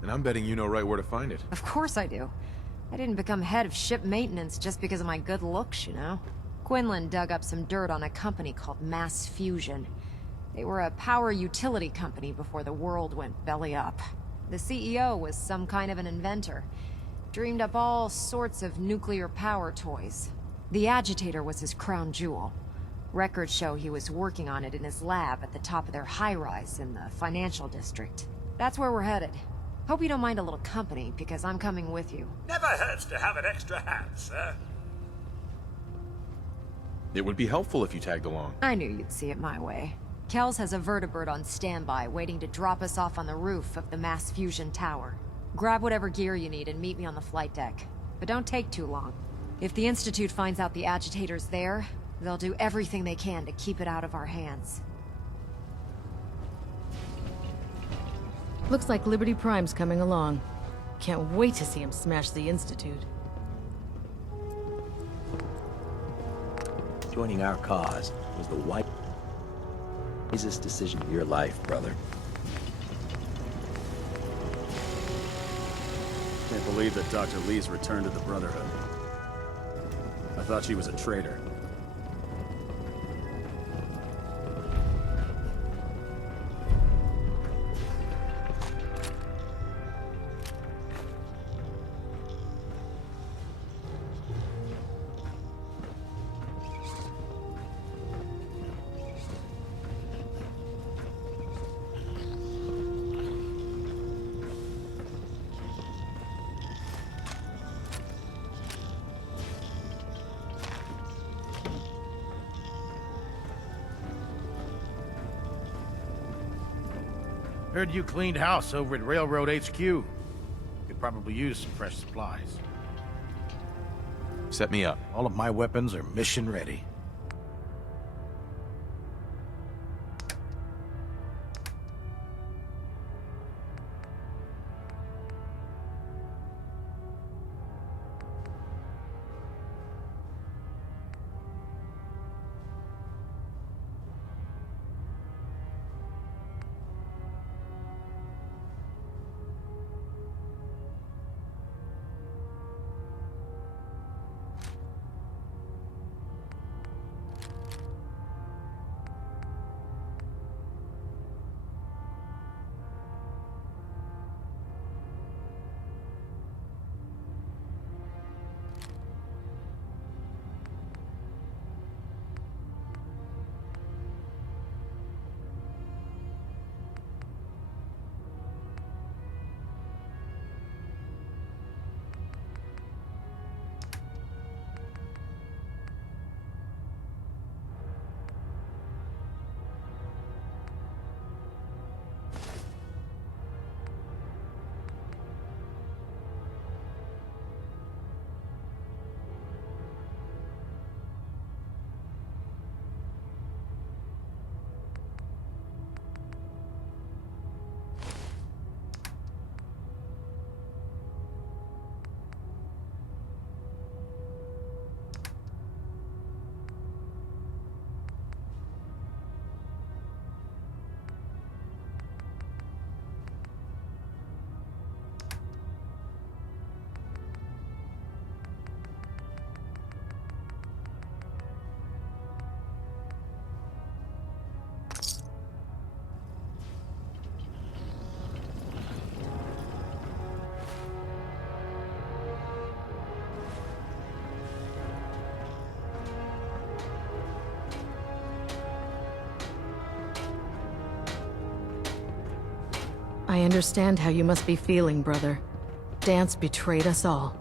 And I'm betting you know right where to find it. Of course I do. I didn't become head of ship maintenance just because of my good looks, you know? Quinlan dug up some dirt on a company called Mass Fusion. They were a power utility company before the world went belly up. The CEO was some kind of an inventor. Dreamed up all sorts of nuclear power toys. The agitator was his crown jewel. Records show he was working on it in his lab at the top of their high-rise in the financial district. That's where we're headed. Hope you don't mind a little company, because I'm coming with you. Never hurts to have an extra hand, sir. It would be helpful if you tagged along. I knew you'd see it my way. Kells has a vertibird on standby, waiting to drop us off on the roof of the Mass Fusion Tower. Grab whatever gear you need and meet me on the flight deck. But don't take too long. If the Institute finds out the agitator's there, they'll do everything they can to keep it out of our hands. Looks like Liberty Prime's coming along. Can't wait to see him smash the Institute. Joining our cause was the wisest decision of your life, brother. Can't believe that Dr. Lee's returned to the Brotherhood. I thought she was a traitor. Heard you cleaned house over at Railroad HQ. Could probably use some fresh supplies. Set me up. All of my weapons are mission ready. I understand how you must be feeling, brother. Dance betrayed us all.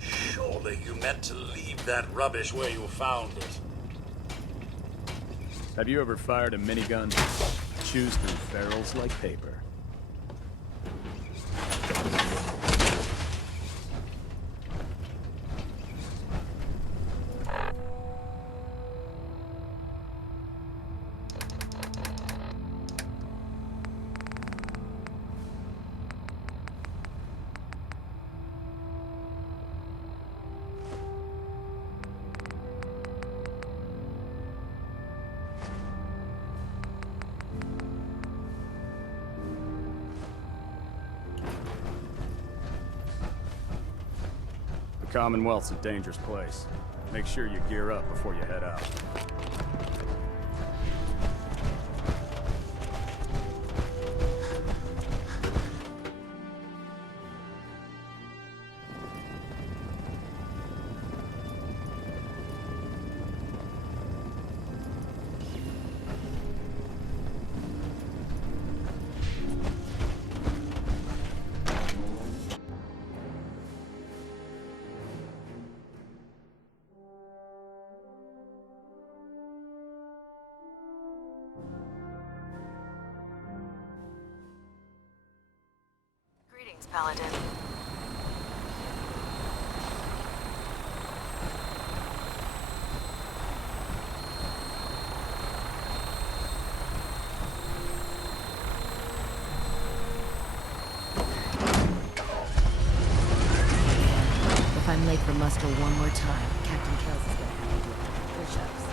Surely you meant to leave that rubbish where you found it. Have you ever fired a minigun? Chews through barrels like paper. The Commonwealth's a dangerous place. Make sure you gear up before you head out. Greetings, Paladin. If I'm late for muster one more time, Captain Kells is gonna have me do a couple push-ups.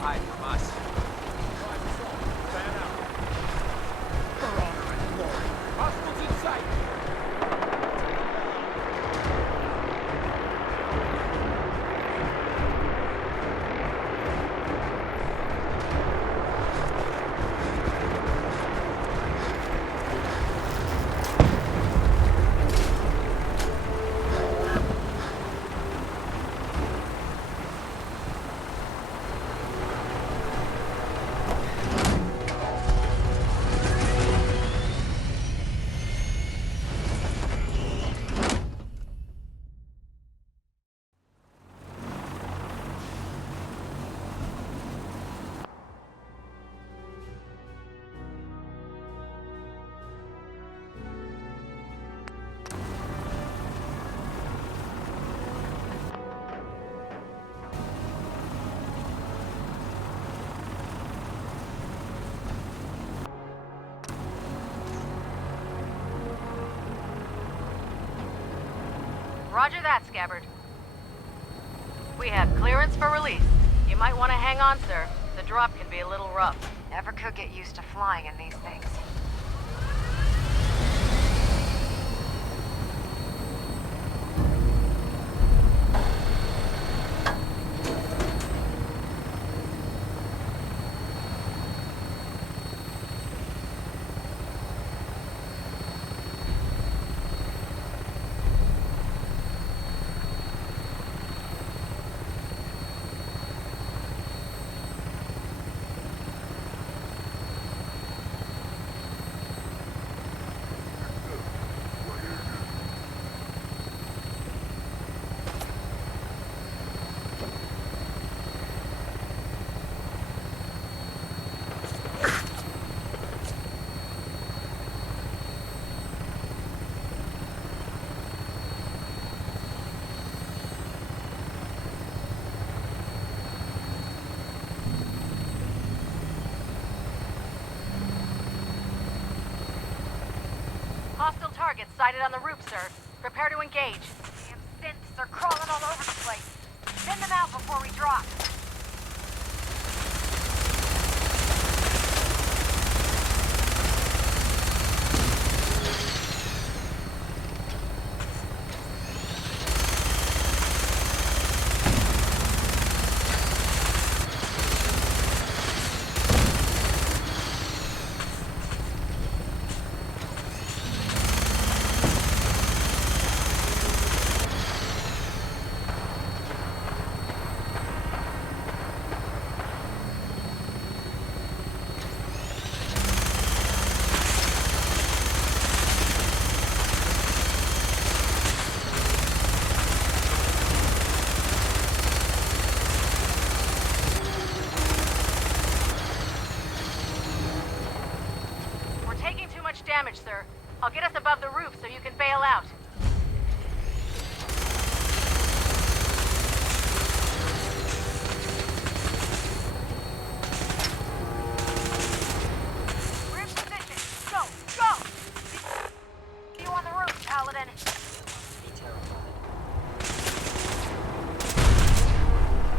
Hide from us. Fan out. For honor and glory. Hostiles in sight. Roger that, Scabbard. We have clearance for release. You might want to hang on, sir. The drop can be a little rough. Never could get used to flying in these things. targets sighted on the roof, sir. Prepare to engage. Damn synths, they're crawling all over the place. Send them out before we drop. Damage, sir. I'll get us above the roof so you can bail out. We're in position. Go! Go! See you on the roof, Paladin. Be terrified.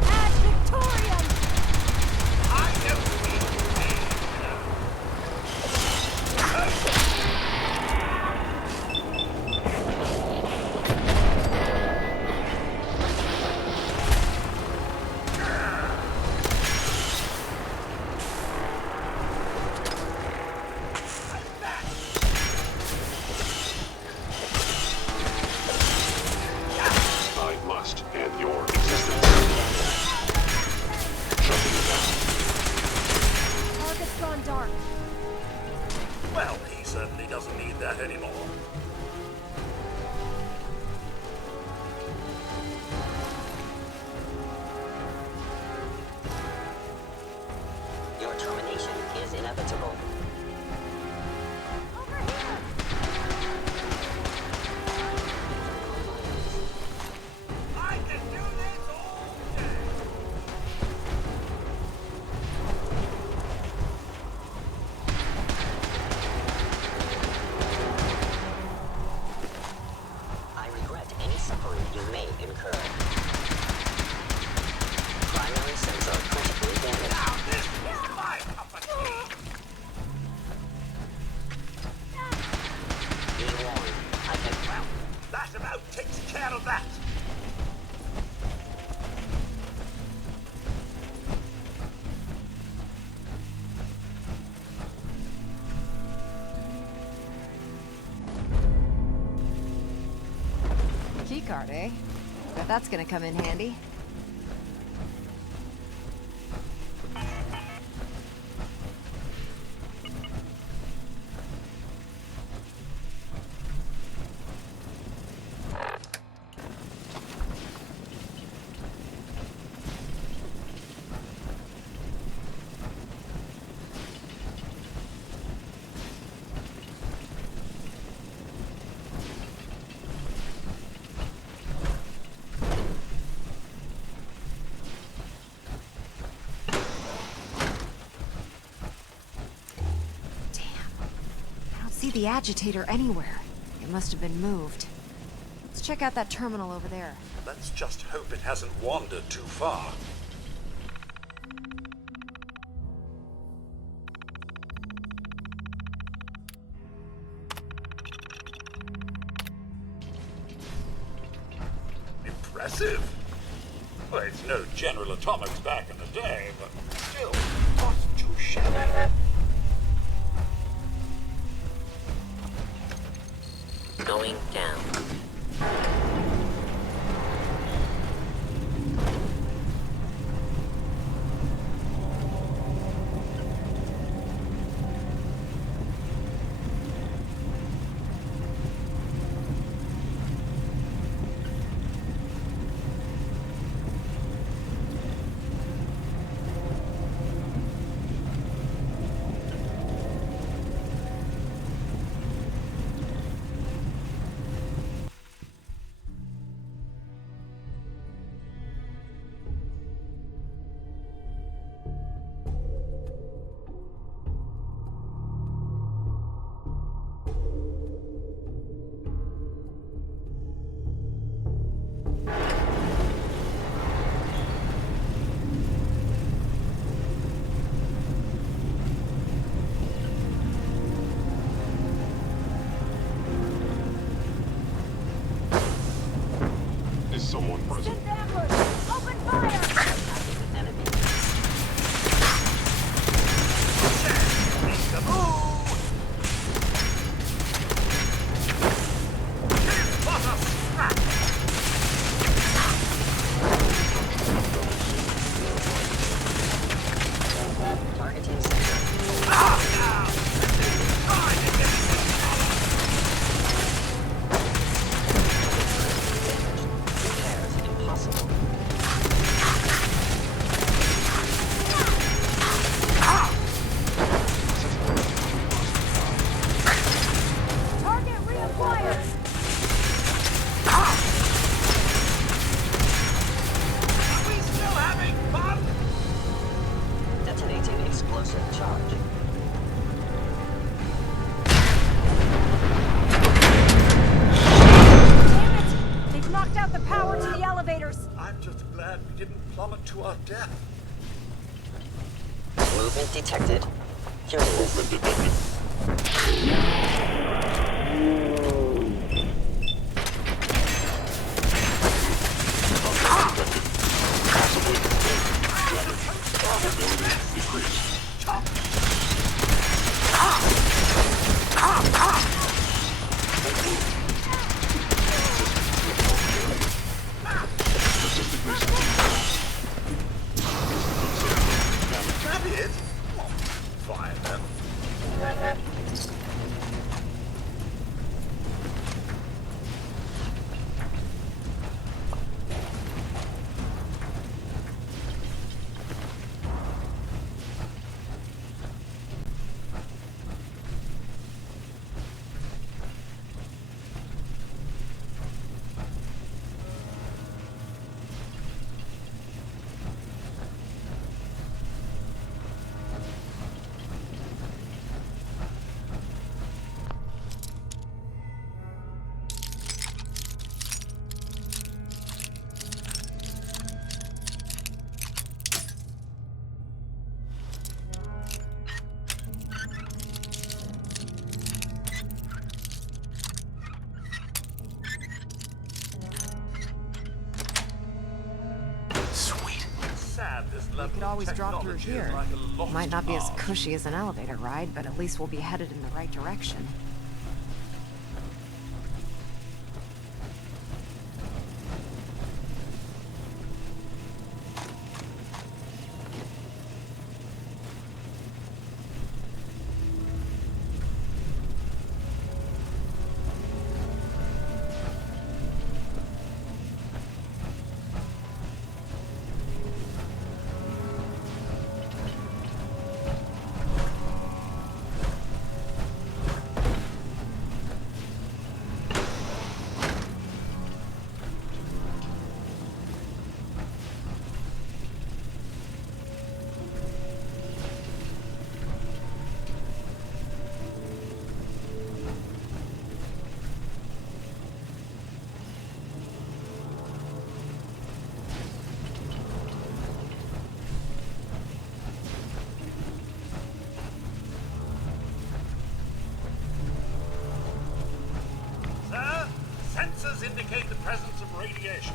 Ad Victoriam! I know Well, he certainly doesn't need that anymore. Your termination is inevitable. I can do this all day. I regret any suffering you may incur. Primary sensor critically damaged. Now this is my cup of tea. Be warned, I can... Well, that about takes care of that. Keycard, eh? Bet that's gonna come in handy. See the agitator anywhere. It must have been moved. Let's check out that terminal over there. Let's just hope it hasn't wandered too far. Impressive. Well, it's no General Atomics back in the day, but still not too shabby. Going down. I'm just glad we didn't plummet to our death. Movement detected. Movement detected. We could always drop through here. Might not be as cushy as an elevator ride, but at least we'll be headed in the right direction. Sensors indicate the presence of radiation.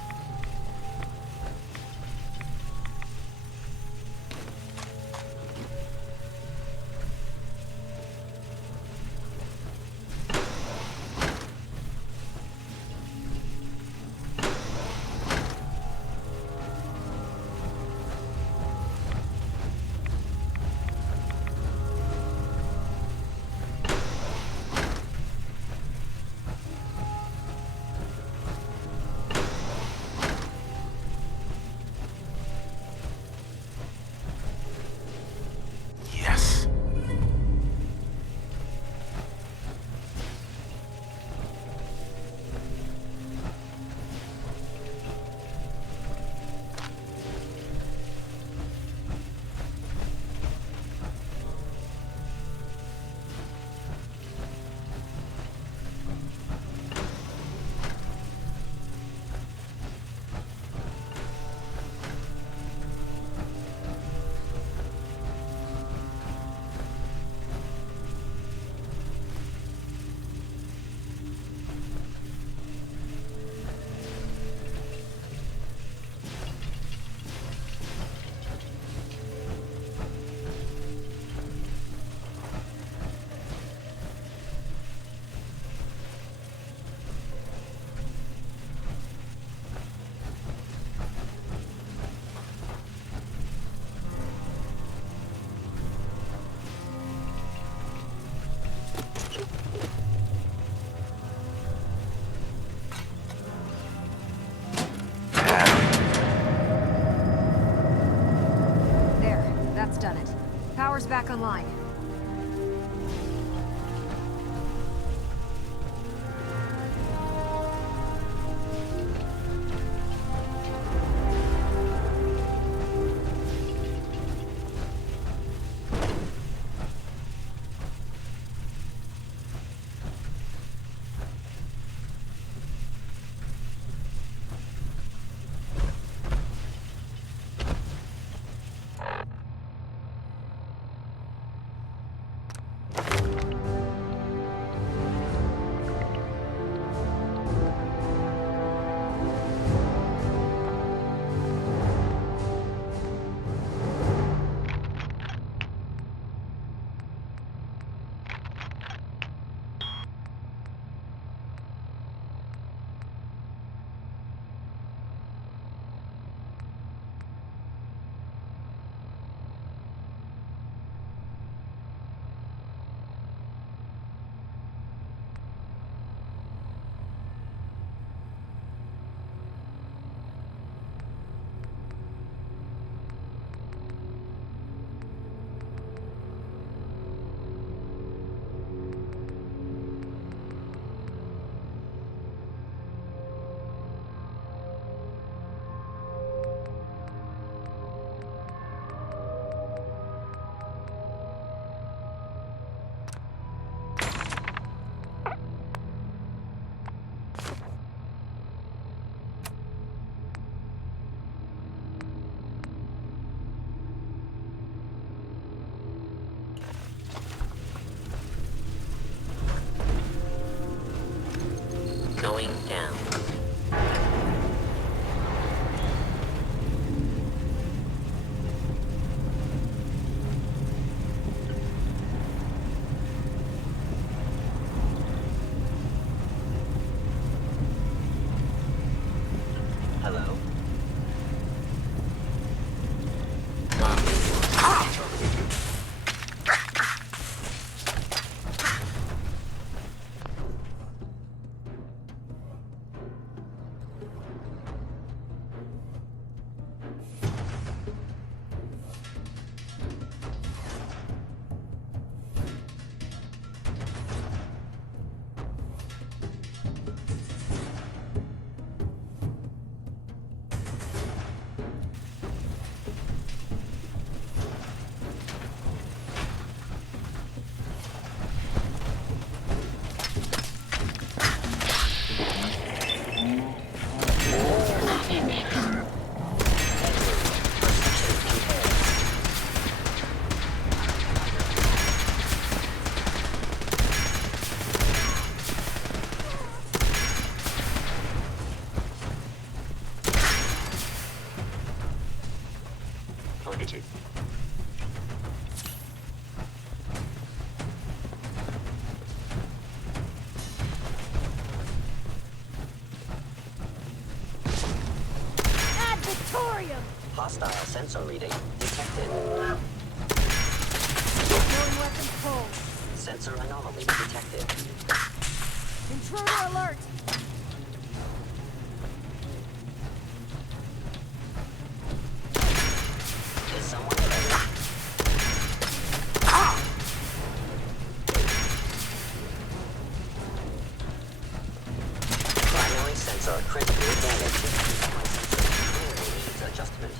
That's done it. Power's back online. Going down. Hello? Targeting. Ad Victorium! Hostile sensor reading detected. Throwing weapon pull. Sensor anomaly detected. Intruder alert! Is someone ready? Primary sensor critically damaged. My sensor clearly needs adjustment.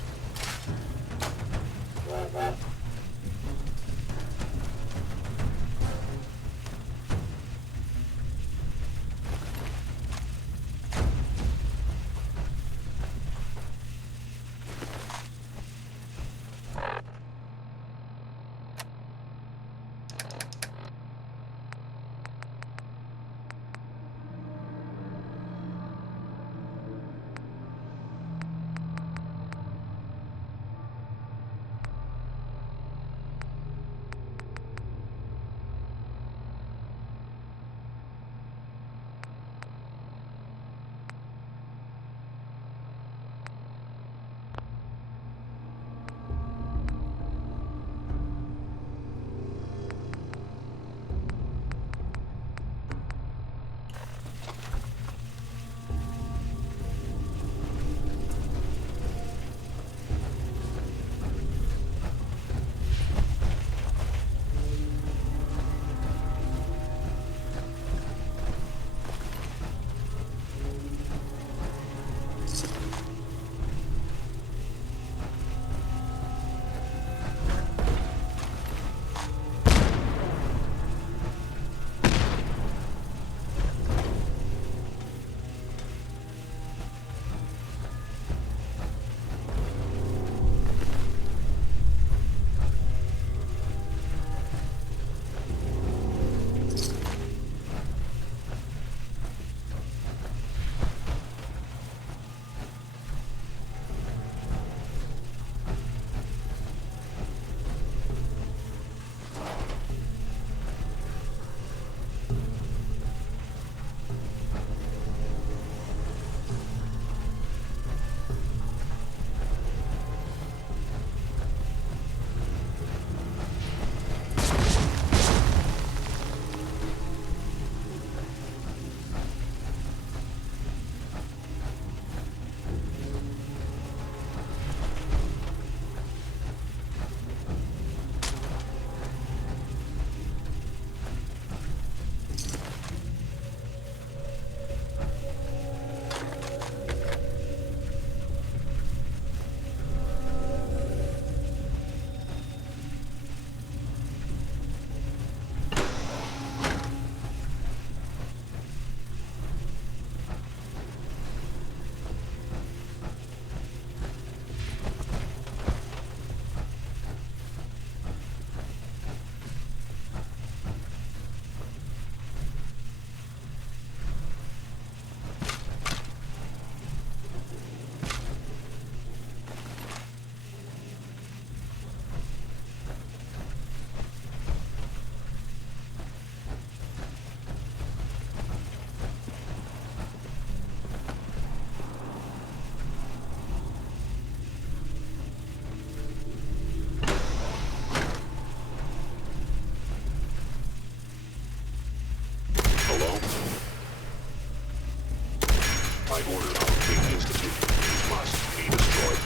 By order of the King Institute, these must be destroyed.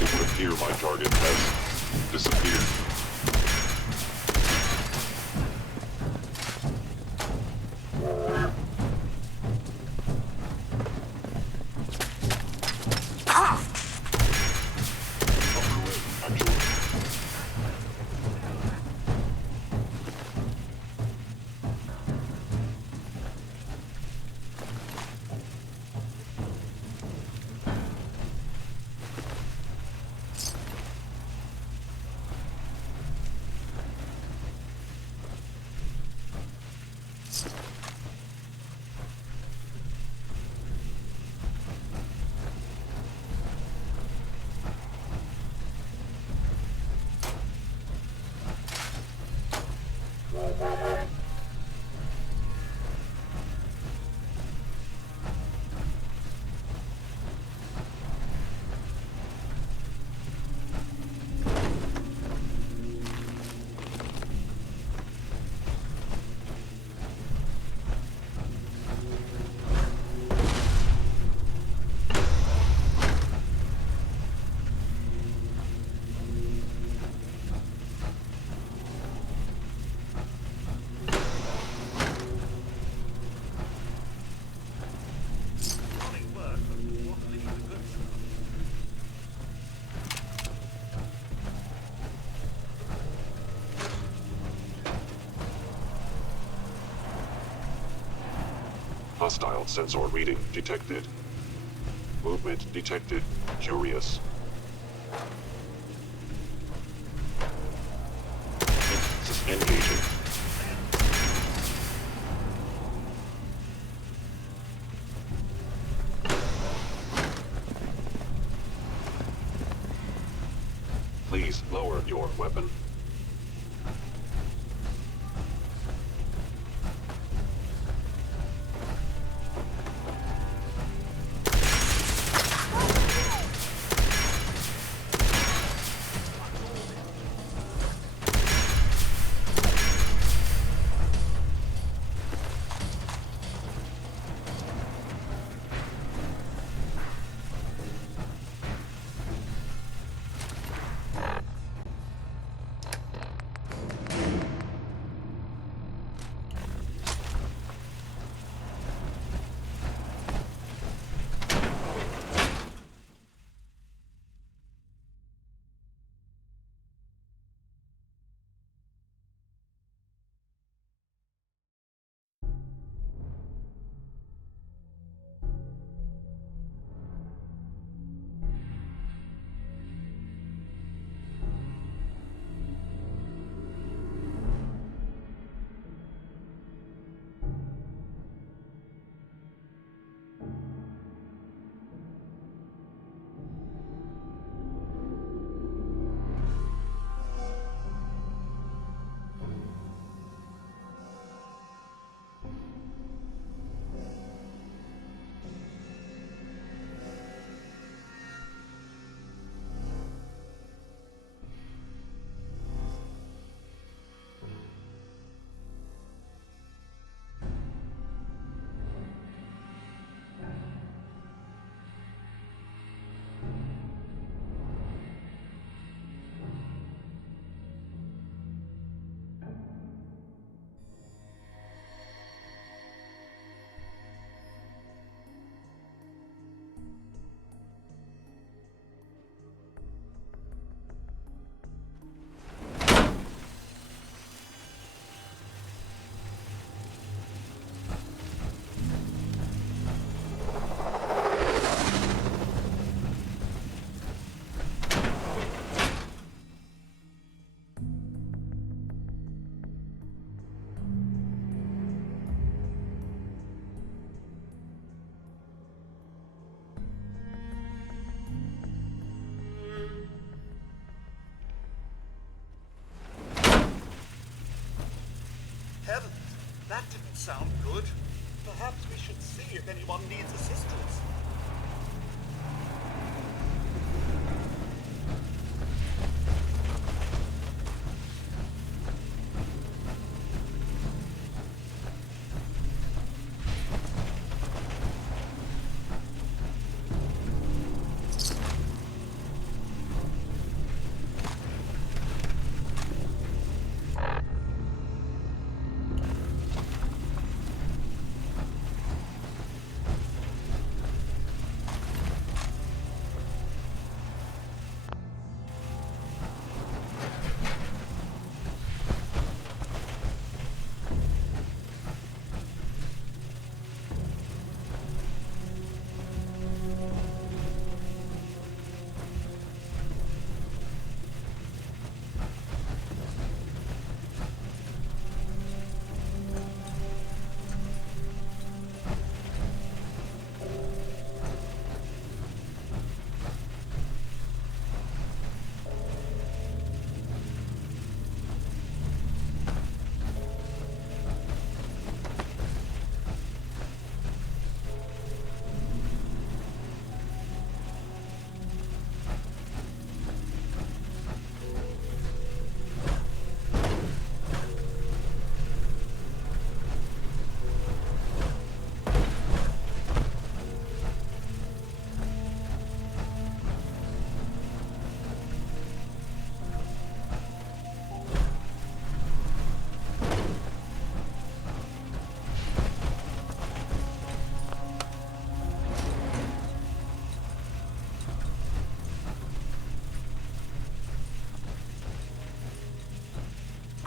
It would appear my target has disappeared. Hostile sensor reading detected. Movement detected. Curious. Engaging. Please lower your weapon. Heavens, that didn't sound good. Perhaps we should see if anyone needs assistance.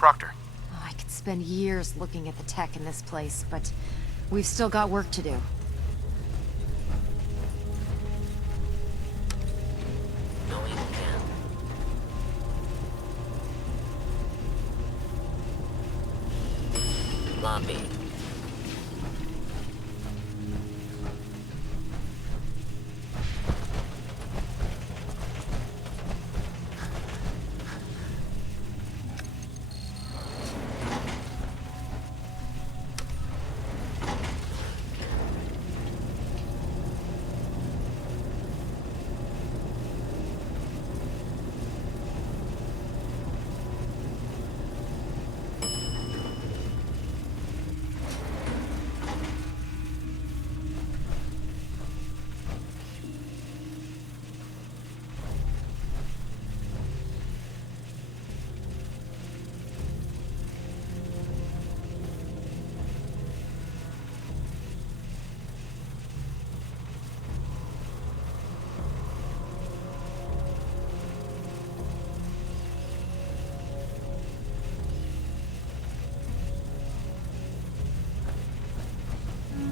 Proctor. Oh, I could spend years looking at the tech in this place, but we've still got work to do. Going in. Lobby.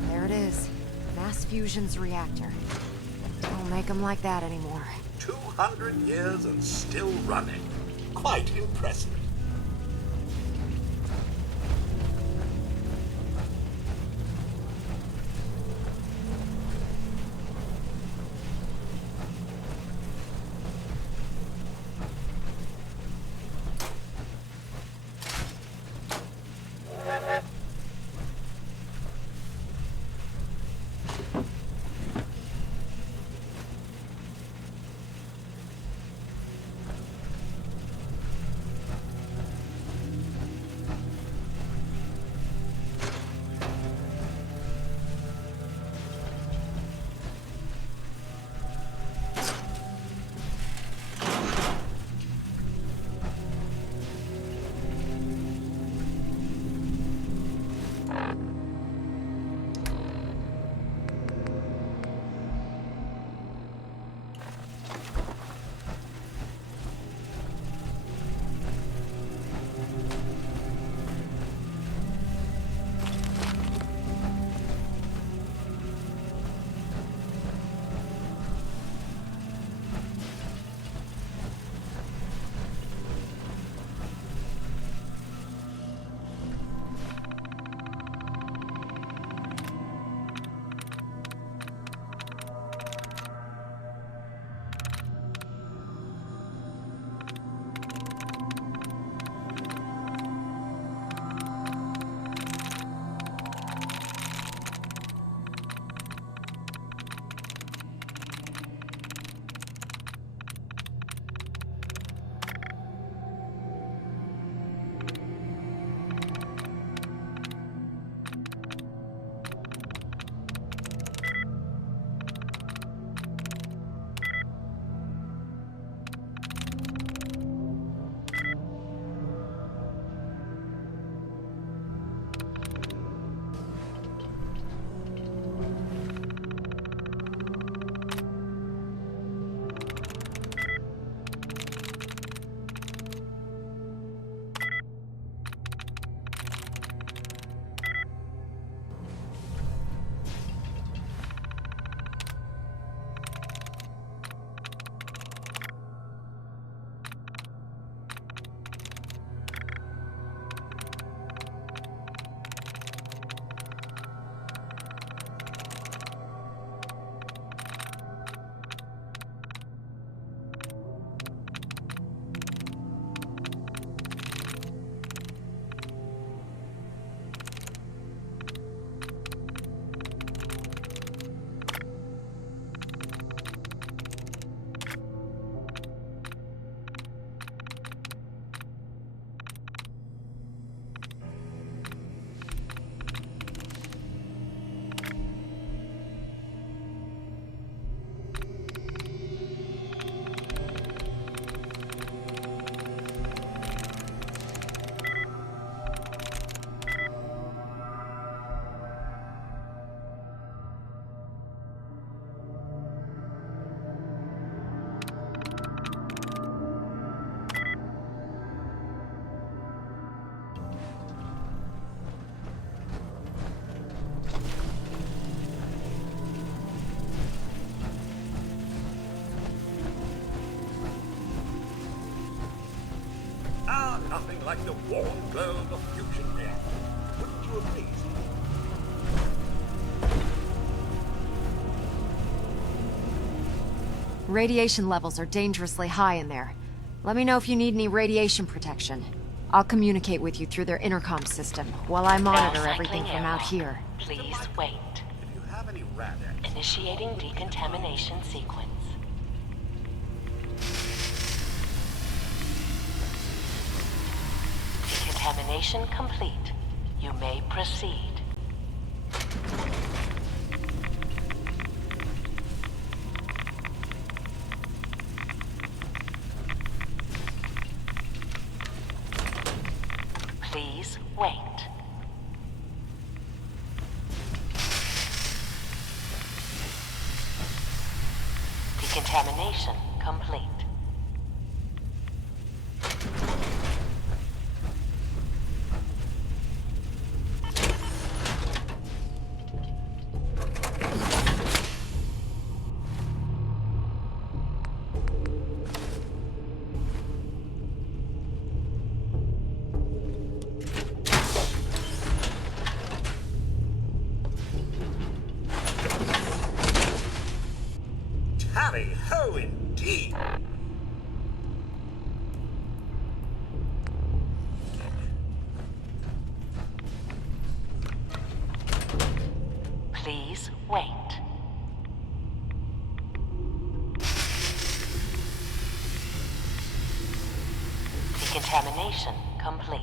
There it is. Mass fusion's reactor. Don't make them like that anymore. 200 years and still running. Quite impressive. like the warm glow of a fusion reactor. Wouldn't you agree? Radiation levels are dangerously high in there. Let me know if you need any radiation protection. I'll communicate with you through their intercom system while I monitor everything from out here. Please wait. If you have any Rad-X... Initiating decontamination sequence. Decontamination complete. You may proceed. Please wait. Decontamination complete. Tally-ho indeed! Please wait. Decontamination complete.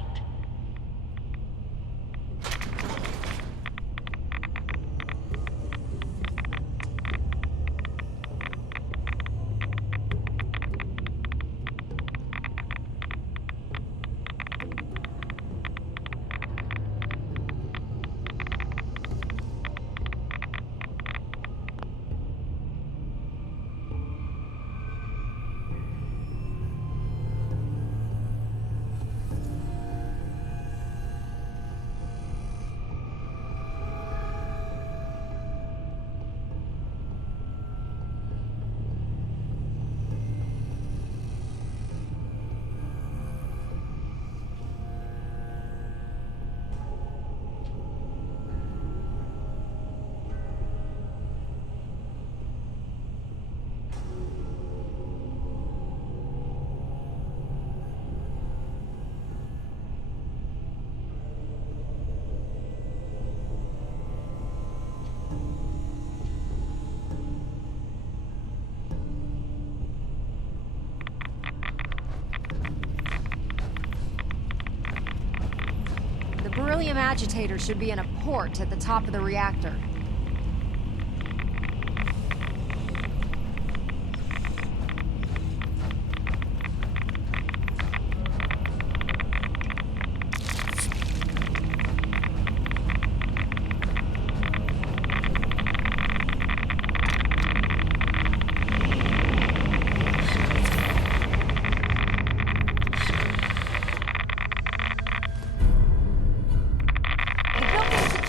The beryllium agitator should be in a port at the top of the reactor.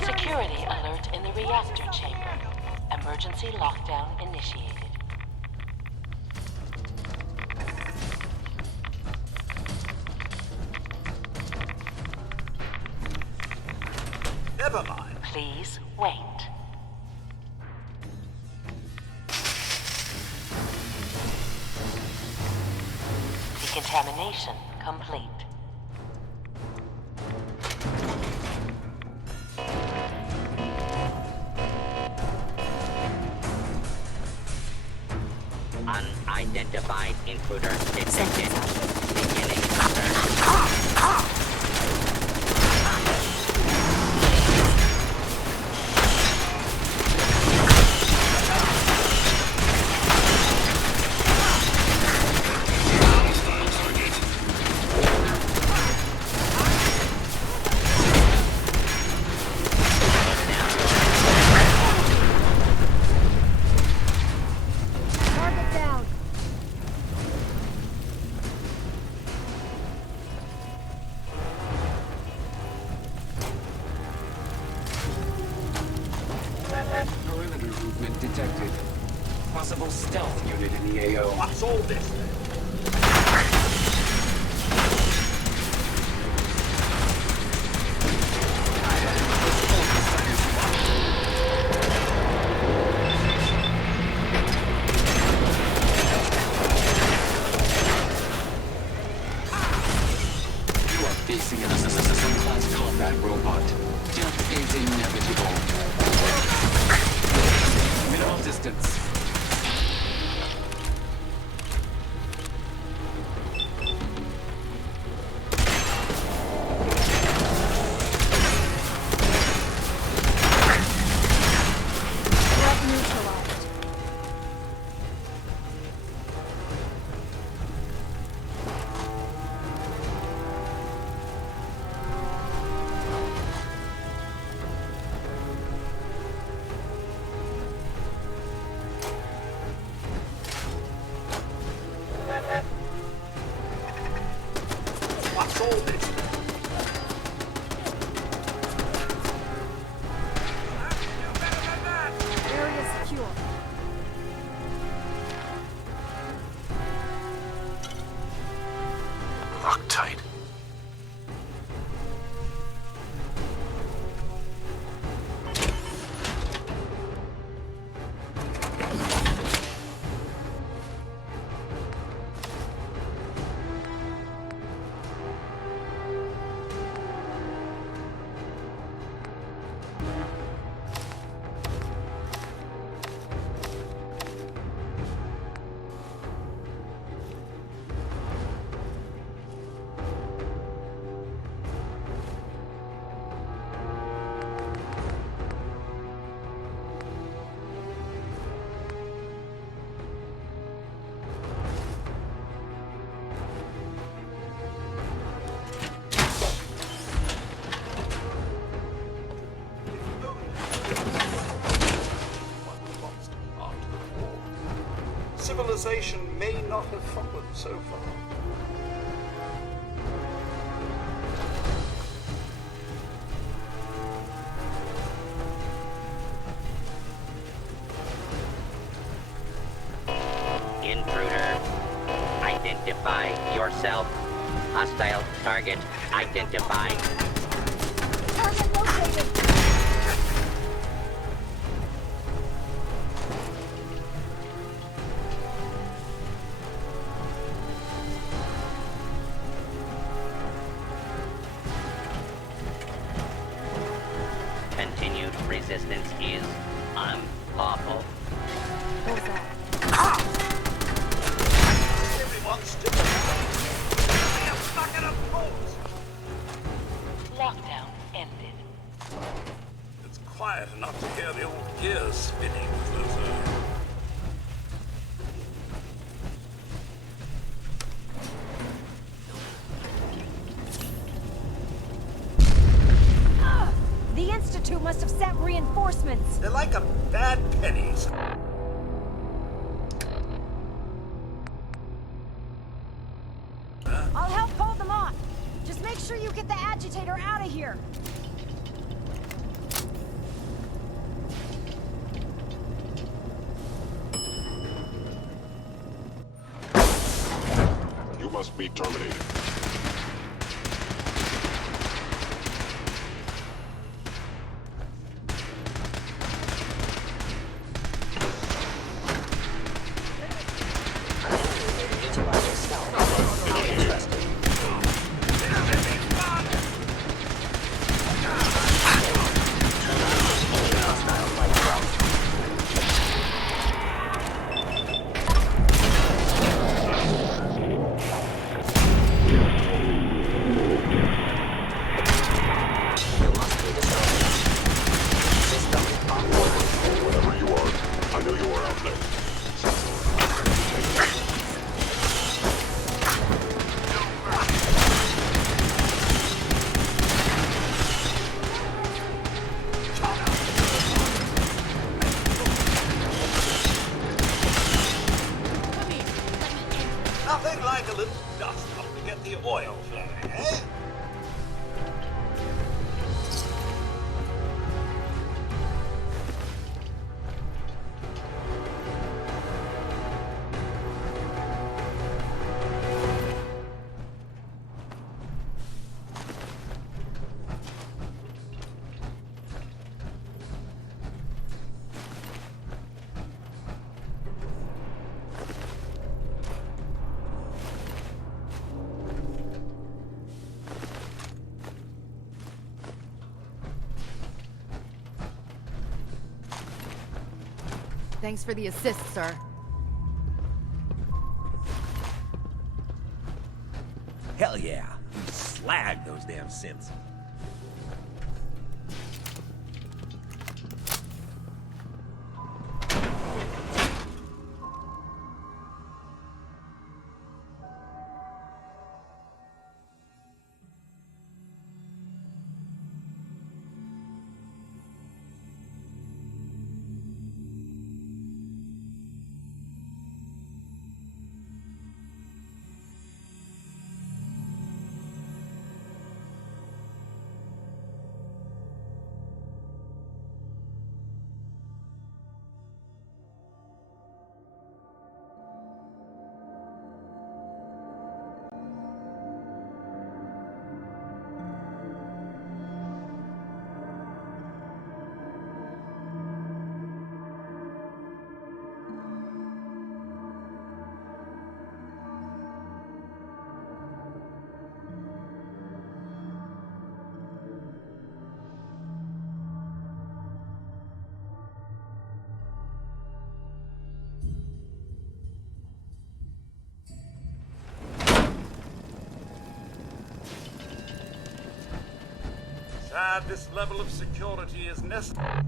Security alert in the reactor chamber. Emergency lockdown initiated. Never mind. Please wait. Decontamination complete. Unidentified intruder detected. Beginning Target down. Perimeter movement detected. Possible stealth unit in the AO. What's all this? civilization may not have followed so far. Intruder, identify yourself. Hostile target identified. Target located. Continued resistance is unlawful. Everyone's still a bucket of balls. Lockdown ended. It's quiet enough to hear the old gears spinning with those The Institute must have sent reinforcements. They're like a bad pennies. I'll help hold them off. Just make sure you get the agitator out of here. You must be terminated. Whatever you are, I know you are out there. Nothing like a little dust up to get the oil flowing, eh? Thanks for the assist, sir. Hell yeah. We slag those damn synths. Sad this level of security is necessary.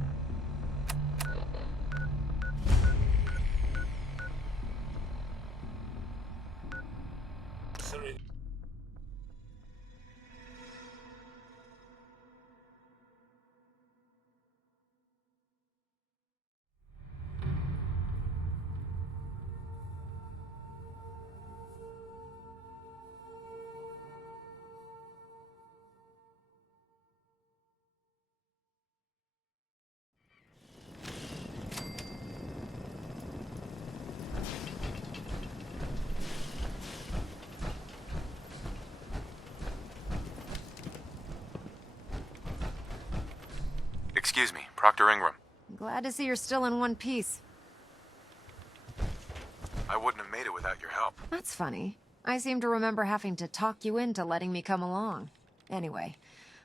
Excuse me, Proctor Ingram. Glad to see you're still in one piece. I wouldn't have made it without your help. That's funny. I seem to remember having to talk you into letting me come along. Anyway,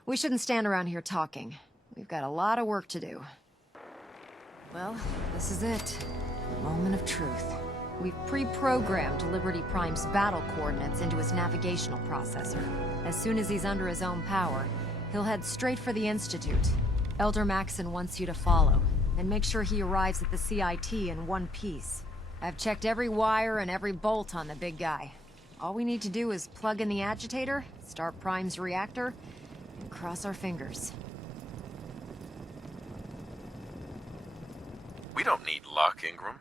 we shouldn't stand around here talking. We've got a lot of work to do. Well, this is it. Moment of truth. We've pre-programmed Liberty Prime's battle coordinates into his navigational processor. As soon as he's under his own power, he'll head straight for the Institute. Elder Maxon wants you to follow, and make sure he arrives at the CIT in one piece. I've checked every wire and every bolt on the big guy. All we need to do is plug in the agitator, start Prime's reactor, and cross our fingers. We don't need luck, Ingram.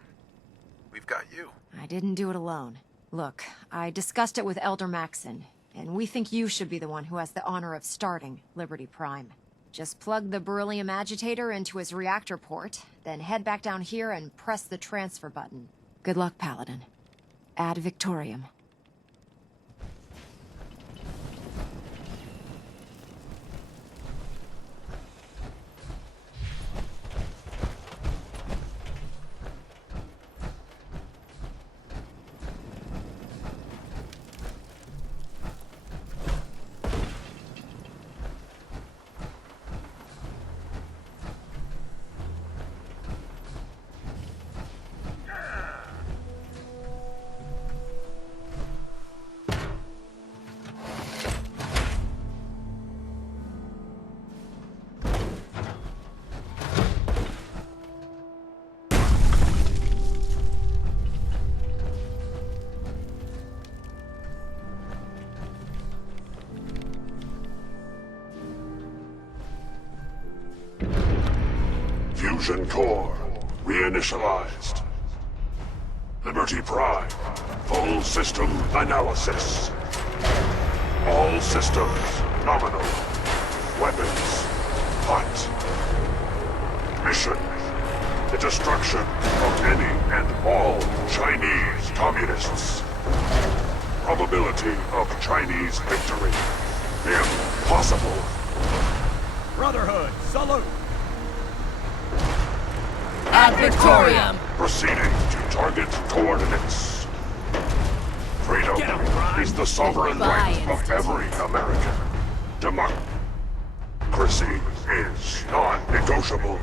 We've got you. I didn't do it alone. Look, I discussed it with Elder Maxon, and we think you should be the one who has the honor of starting Liberty Prime. Just plug the beryllium agitator into his reactor port, then head back down here and press the transfer button. Good luck, Paladin. Ad Victoriam. Fusion core reinitialized. Liberty Prime, full system analysis. All systems nominal. Weapons hot. Mission: the destruction of any and all Chinese communists. Probability of Chinese victory: impossible. Brotherhood, salute! Ad Victoriam! Proceeding to target coordinates. Freedom is the sovereign right of every American. Democracy is non-negotiable.